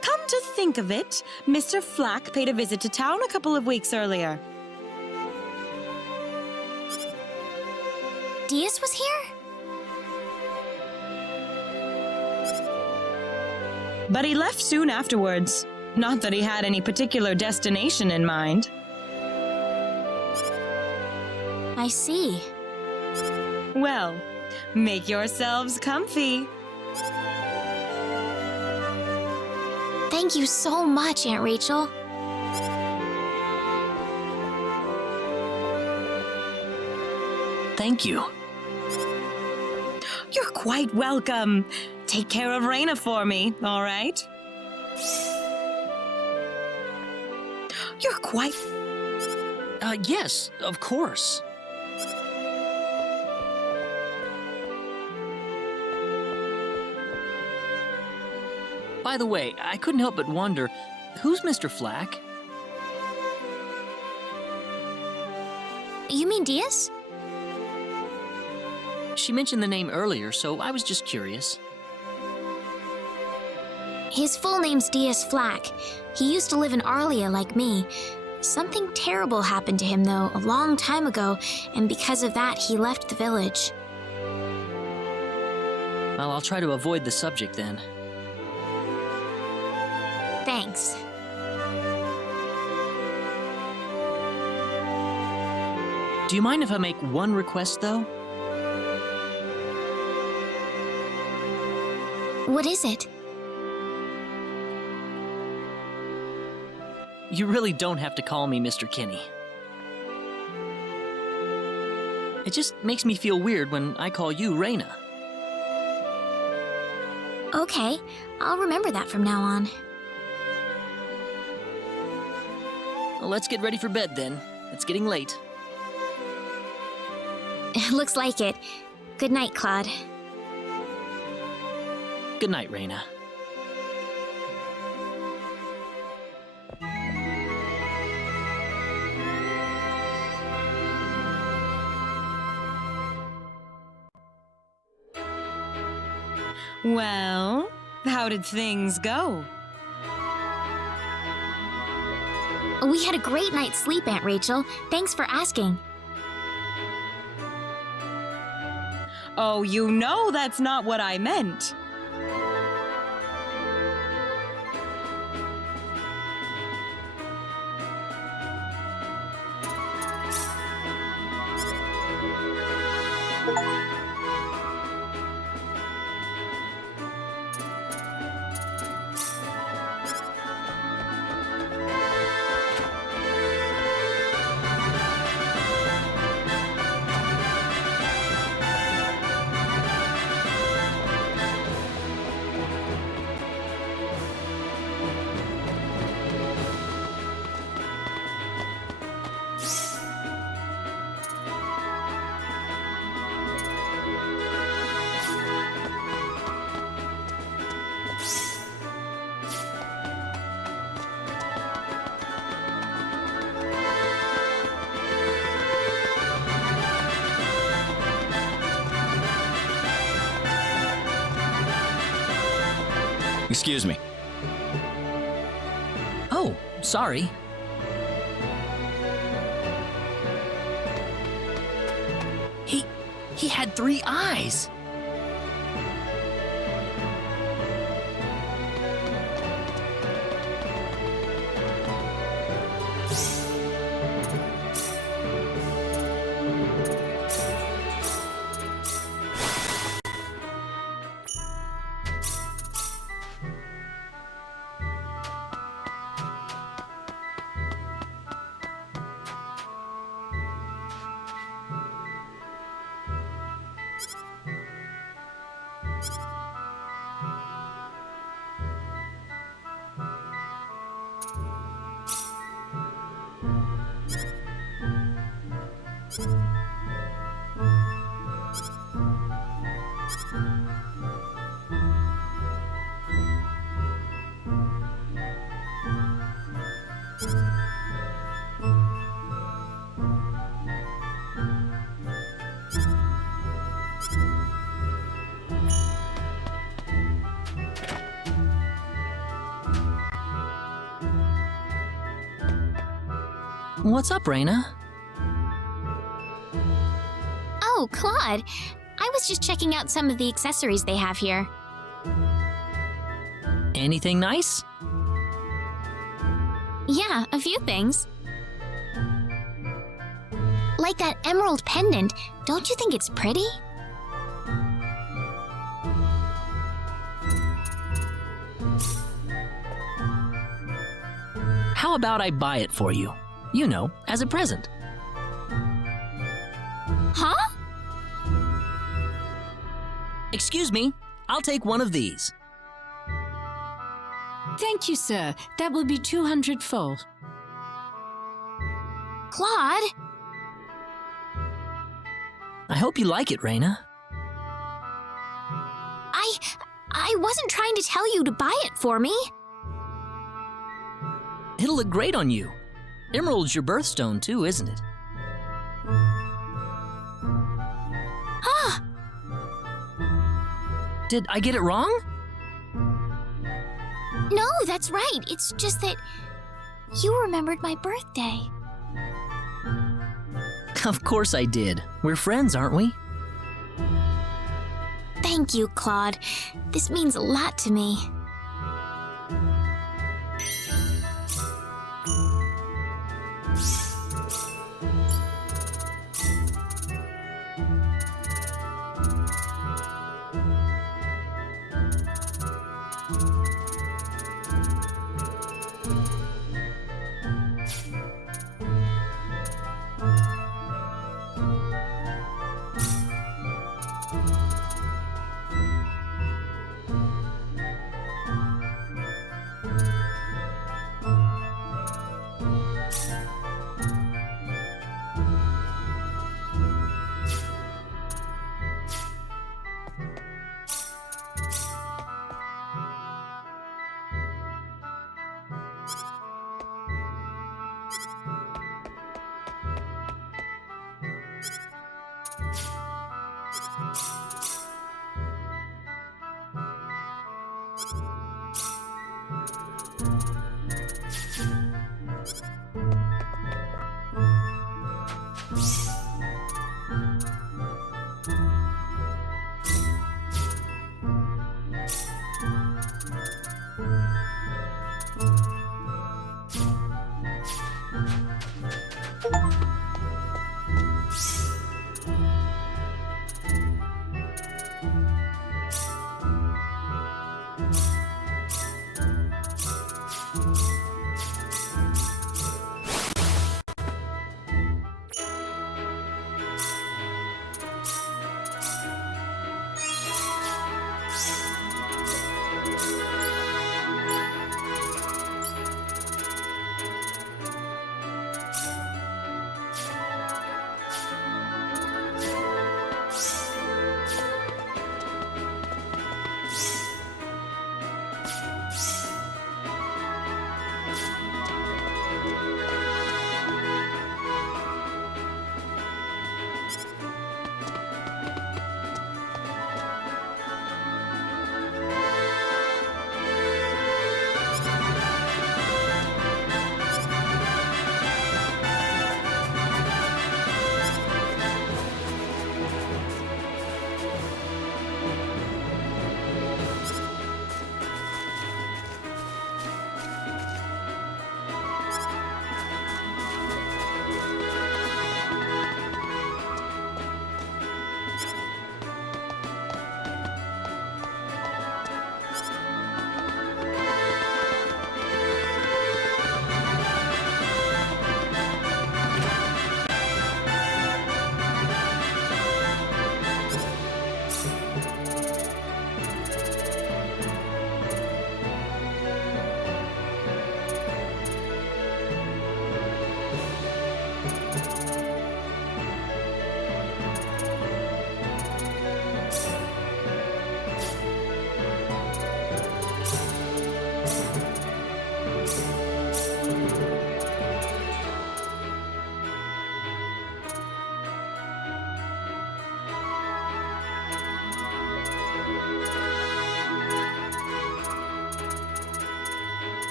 Come to think of it, Mr. Flack paid a visit to town a couple of weeks earlier. Diaz was here? But he left soon afterwards. Not that he had any particular destination in mind. I see. Well, make yourselves comfy. Thank you so much, Aunt Rachel. Thank you. You're quite welcome. Take care of Raina for me, all right? You're quite... Yes, of course. By the way, I couldn't help but wonder, who's Mr. Flack? You mean Diaz? She mentioned the name earlier, so I was just curious. His full name's Diaz Flack. He used to live in Arlia like me. Something terrible happened to him, though, a long time ago, and because of that, he left the village. Well, I'll try to avoid the subject then. Thanks. Do you mind if I make one request, though? What is it? You really don't have to call me Mr. Kinney. It just makes me feel weird when I call you Raina. Okay, I'll remember that from now on. Well, let's get ready for bed then. It's getting late. Looks like it. Good night, Claude. Good night, Raina. Well, how did things go? We had a great night's sleep, Aunt Rachel. Thanks for asking. Oh, you know that's not what I meant. Excuse me. Oh, sorry. He had 3 eyes. What's up, Raina? Oh, Claude. I was just checking out some of the accessories they have here. Anything nice? Yeah, a few things. Like that emerald pendant. Don't you think it's pretty? How about I buy it for you? You know, as a present. Huh? Excuse me, I'll take one of these. Thank you, sir. That will be 200 full. Claude? I hope you like it, Raina. I wasn't trying to tell you to buy it for me. It'll look great on you. Emerald's your birthstone too, isn't it? Ah! Did I get it wrong? No, that's right. It's just that you remembered my birthday. Of course I did. We're friends, aren't we? Thank you, Claude. This means a lot to me.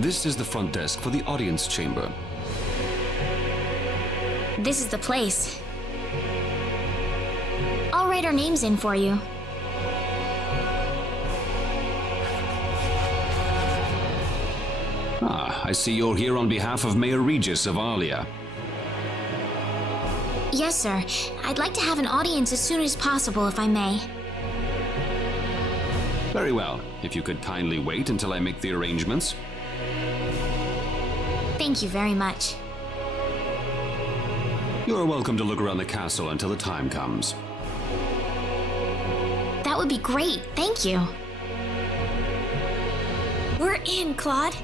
This is the front desk for the audience chamber. This is the place. I'll write our names in for you. Ah, I see you're here on behalf of Mayor Regis of Alia. Yes, sir. I'd like to have an audience as soon as possible, if I may. Very well. If you could kindly wait until I make the arrangements. Thank you very much. You're welcome to look around the castle until the time comes. That would be great. Thank you. We're in, Claude.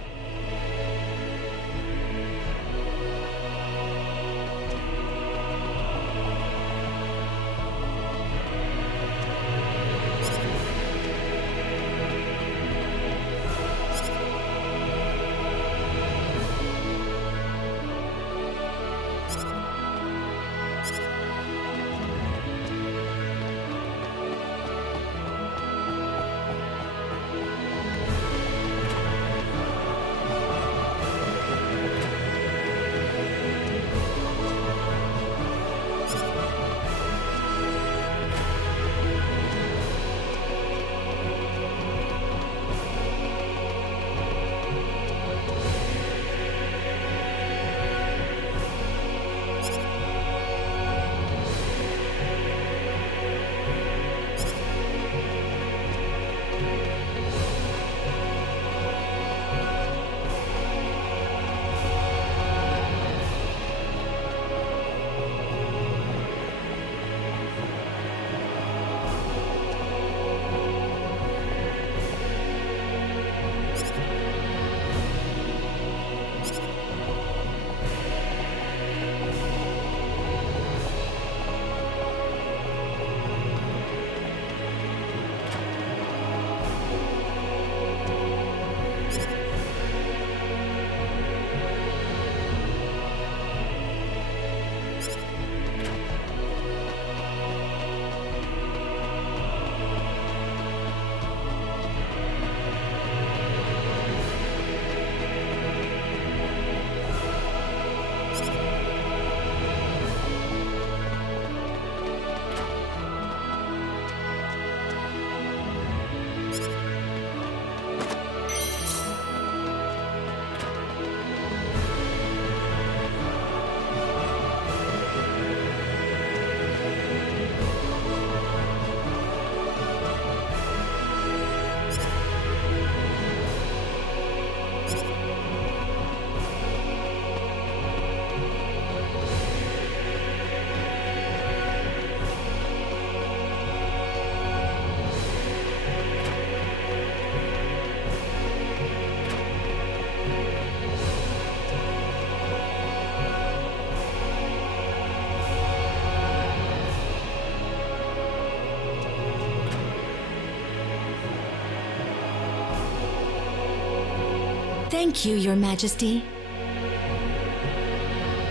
Thank you, Your Majesty.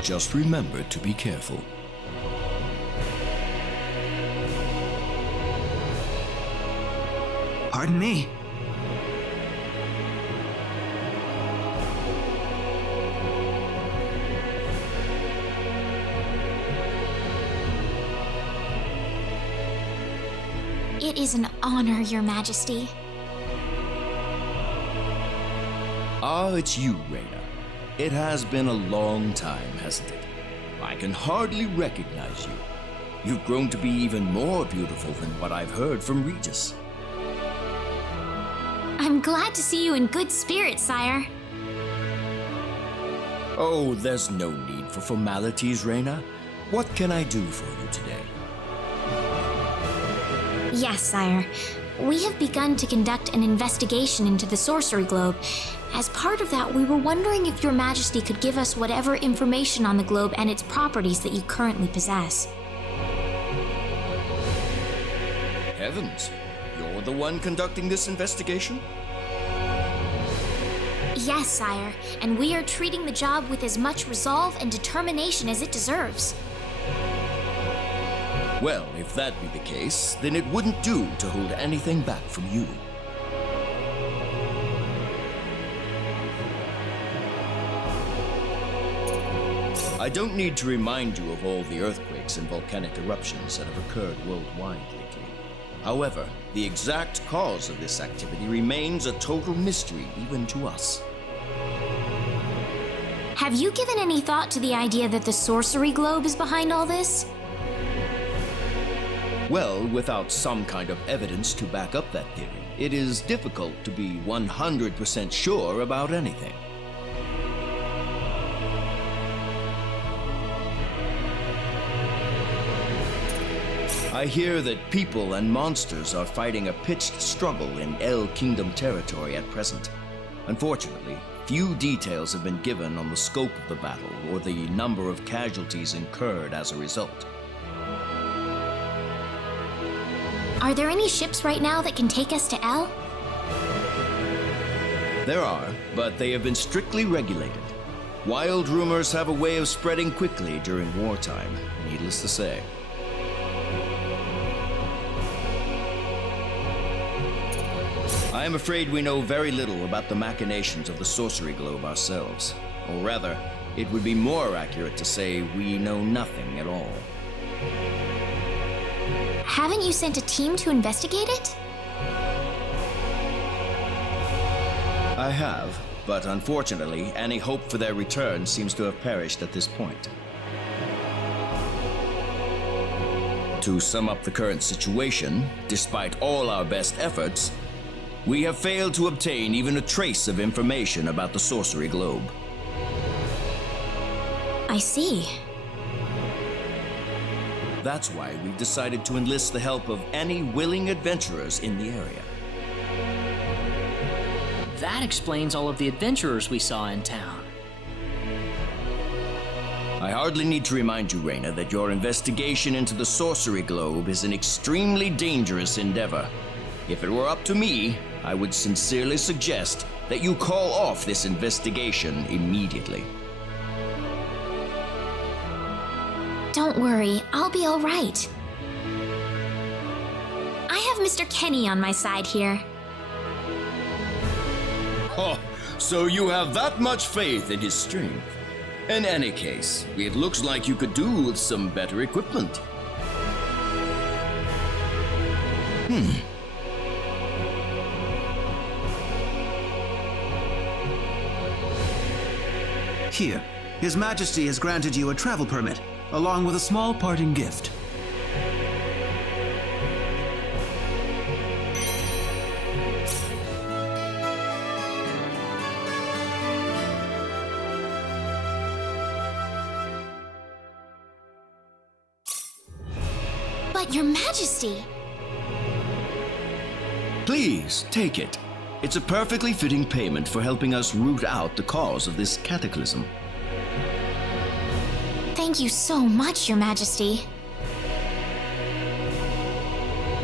Just remember to be careful. Pardon me. It is an honor, Your Majesty. Ah, it's you, Reyna. It has been a long time, hasn't it? I can hardly recognize you. You've grown to be even more beautiful than what I've heard from Regis. I'm glad to see you in good spirits, sire. Oh, there's no need for formalities, Reyna. What can I do for you today? Yes, sire. We have begun to conduct an investigation into the sorcery globe. As part of that, we were wondering if Your Majesty could give us whatever information on the globe and its properties that you currently possess. Heavens, you're the one conducting this investigation? Yes, sire, and we are treating the job with as much resolve and determination as it deserves. Well, if that be the case, then it wouldn't do to hold anything back from you. I don't need to remind you of all the earthquakes and volcanic eruptions that have occurred worldwide lately. However, the exact cause of this activity remains a total mystery even to us. Have you given any thought to the idea that the sorcery globe is behind all this? Well, without some kind of evidence to back up that theory, it is difficult to be 100% sure about anything. I hear that people and monsters are fighting a pitched struggle in El Kingdom territory at present. Unfortunately, few details have been given on the scope of the battle or the number of casualties incurred as a result. Are there any ships right now that can take us to El? There are, but they have been strictly regulated. Wild rumors have a way of spreading quickly during wartime, needless to say. I am afraid we know very little about the machinations of the sorcery globe ourselves. Or rather, it would be more accurate to say we know nothing at all. Haven't you sent a team to investigate it? I have, but unfortunately, any hope for their return seems to have perished at this point. To sum up the current situation, despite all our best efforts, we have failed to obtain even a trace of information about the sorcery globe. I see. That's why we've decided to enlist the help of any willing adventurers in the area. That explains all of the adventurers we saw in town. I hardly need to remind you, Reyna, that your investigation into the sorcery globe is an extremely dangerous endeavor. If it were up to me, I would sincerely suggest that you call off this investigation immediately. Don't worry, I'll be all right. I have Mr. Kenny on my side here. Oh, so you have that much faith in his strength. In any case, it looks like you could do with some better equipment. Here, His Majesty has granted you a travel permit, along with a small parting gift. But Your Majesty! Please, take it. It's a perfectly fitting payment for helping us root out the cause of this cataclysm. Thank you so much, Your Majesty.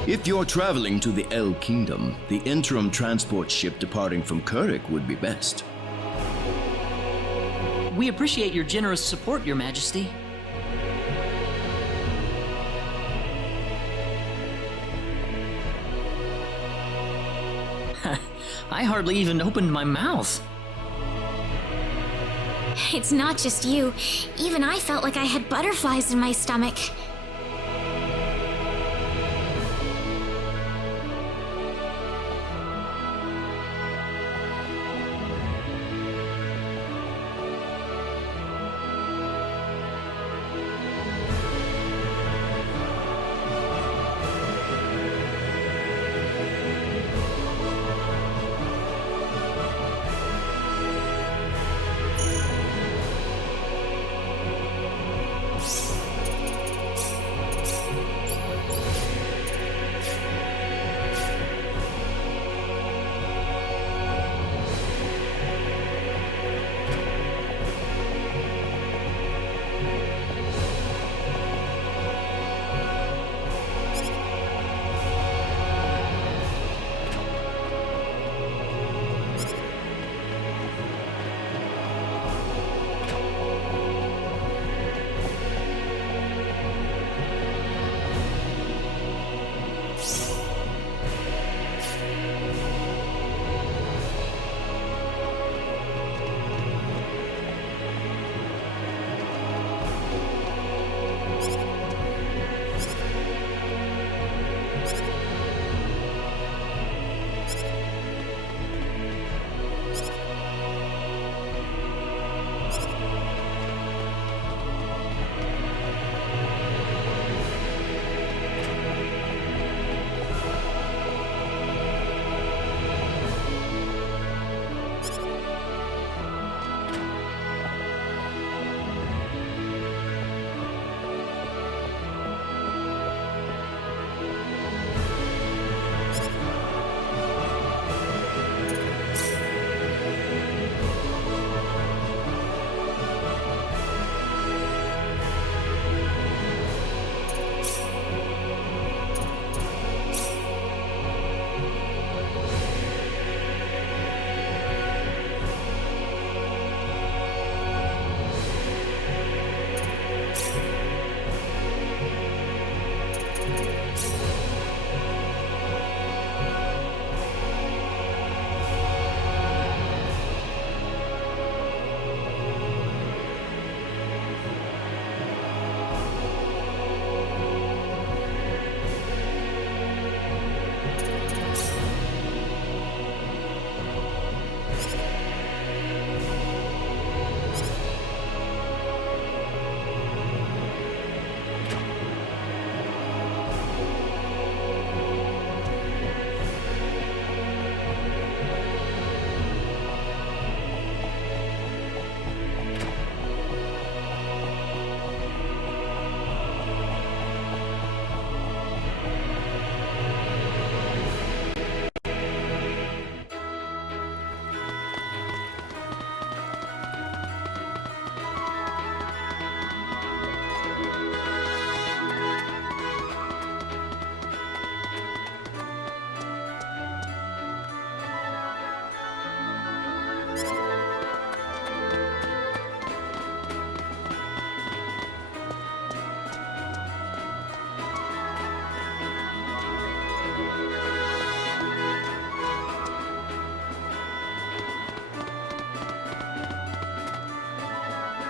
If you're traveling to the El Kingdom, the interim transport ship departing from Kurik would be best. We appreciate your generous support, Your Majesty. I hardly even opened my mouth. It's not just you. Even I felt like I had butterflies in my stomach.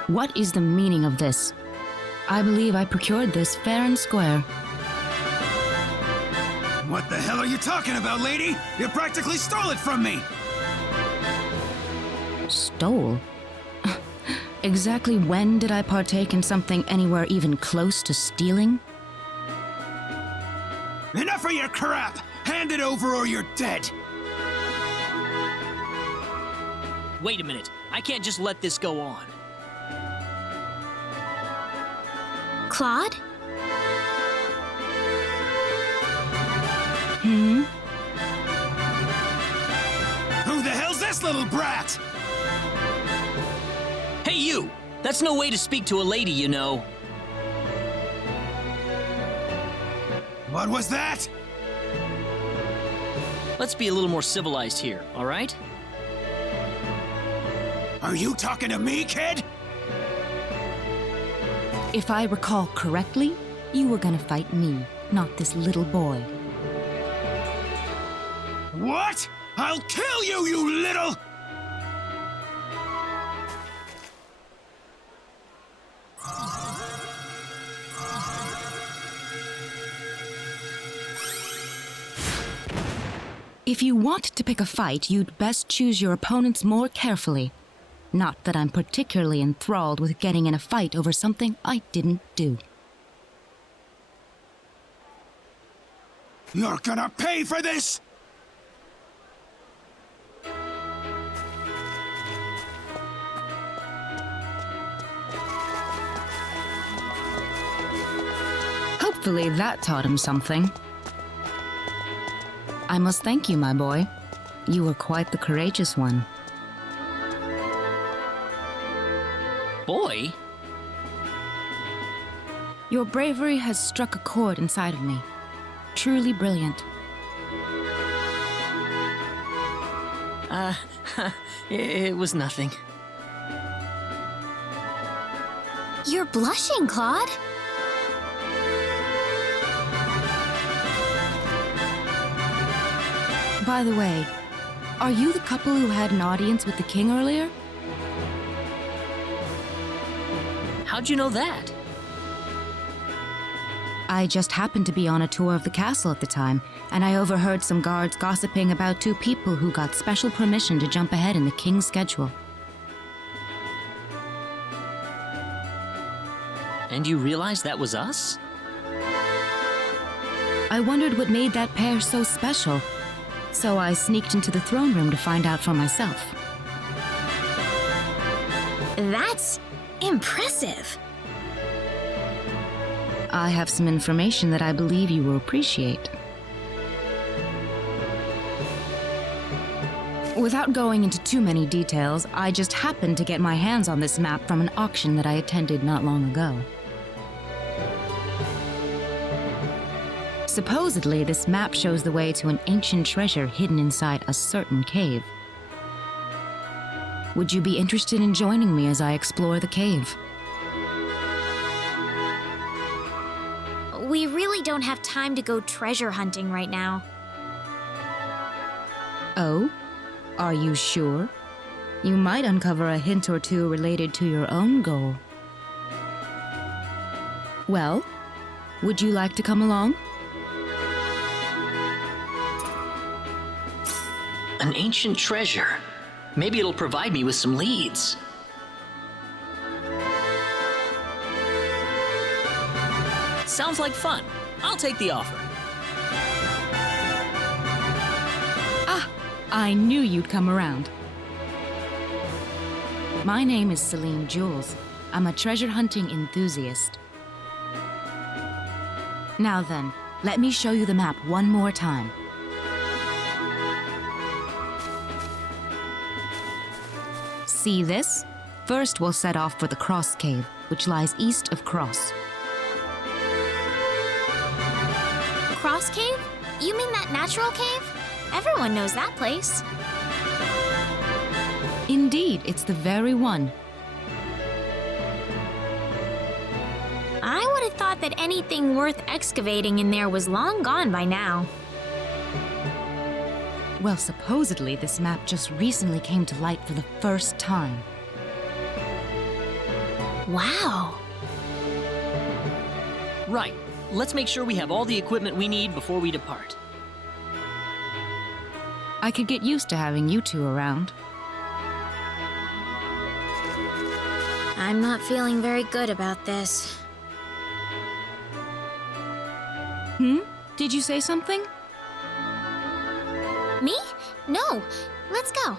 What is the meaning of this? I believe I procured this fair and square. What the hell are you talking about, lady? You practically stole it from me! Stole? Exactly when did I partake in something anywhere even close to stealing? Enough of your crap! Hand it over or you're dead! Wait a minute. I can't just let this go on. Claude? Hmm? Who the hell's this little brat? Hey, you! That's no way to speak to a lady, you know. What was that? Let's be a little more civilized here, all right? Are you talking to me, kid? If I recall correctly, you were gonna fight me, not this little boy. What? I'll kill you, you little... If you want to pick a fight, you'd best choose your opponents more carefully. Not that I'm particularly enthralled with getting in a fight over something I didn't do. You're gonna pay for this! Hopefully that taught him something. I must thank you, my boy. You were quite the courageous one. Boy? Your bravery has struck a chord inside of me. Truly brilliant. It was nothing. You're blushing, Claude. By the way, are you the couple who had an audience with the king earlier? How'd you know that? I just happened to be on a tour of the castle at the time, and I overheard some guards gossiping about two people who got special permission to jump ahead in the king's schedule. And you realized that was us? I wondered what made that pair so special, so I sneaked into the throne room to find out for myself. That's impressive. I have some information that I believe you will appreciate. Without going into too many details, I just happened to get my hands on this map from an auction that I attended not long ago. Supposedly, this map shows the way to an ancient treasure hidden inside a certain cave. Would you be interested in joining me as I explore the cave? We really don't have time to go treasure hunting right now. Oh? Are you sure? You might uncover a hint or two related to your own goal. Well, would you like to come along? An ancient treasure. Maybe it'll provide me with some leads. Sounds like fun. I'll take the offer. Ah, I knew you'd come around. My name is Celine Jules. I'm a treasure hunting enthusiast. Now then, let me show you the map one more time. See this? First, we'll set off for the Krosse Cave, which lies east of Krosse. Krosse Cave? You mean that natural cave? Everyone knows that place. Indeed, it's the very one. I would have thought that anything worth excavating in there was long gone by now. Well, supposedly this map just recently came to light for the first time. Wow. Right. Let's make sure we have all the equipment we need before we depart. I could get used to having you two around. I'm not feeling very good about this. Did you say something? Me? No. Let's go.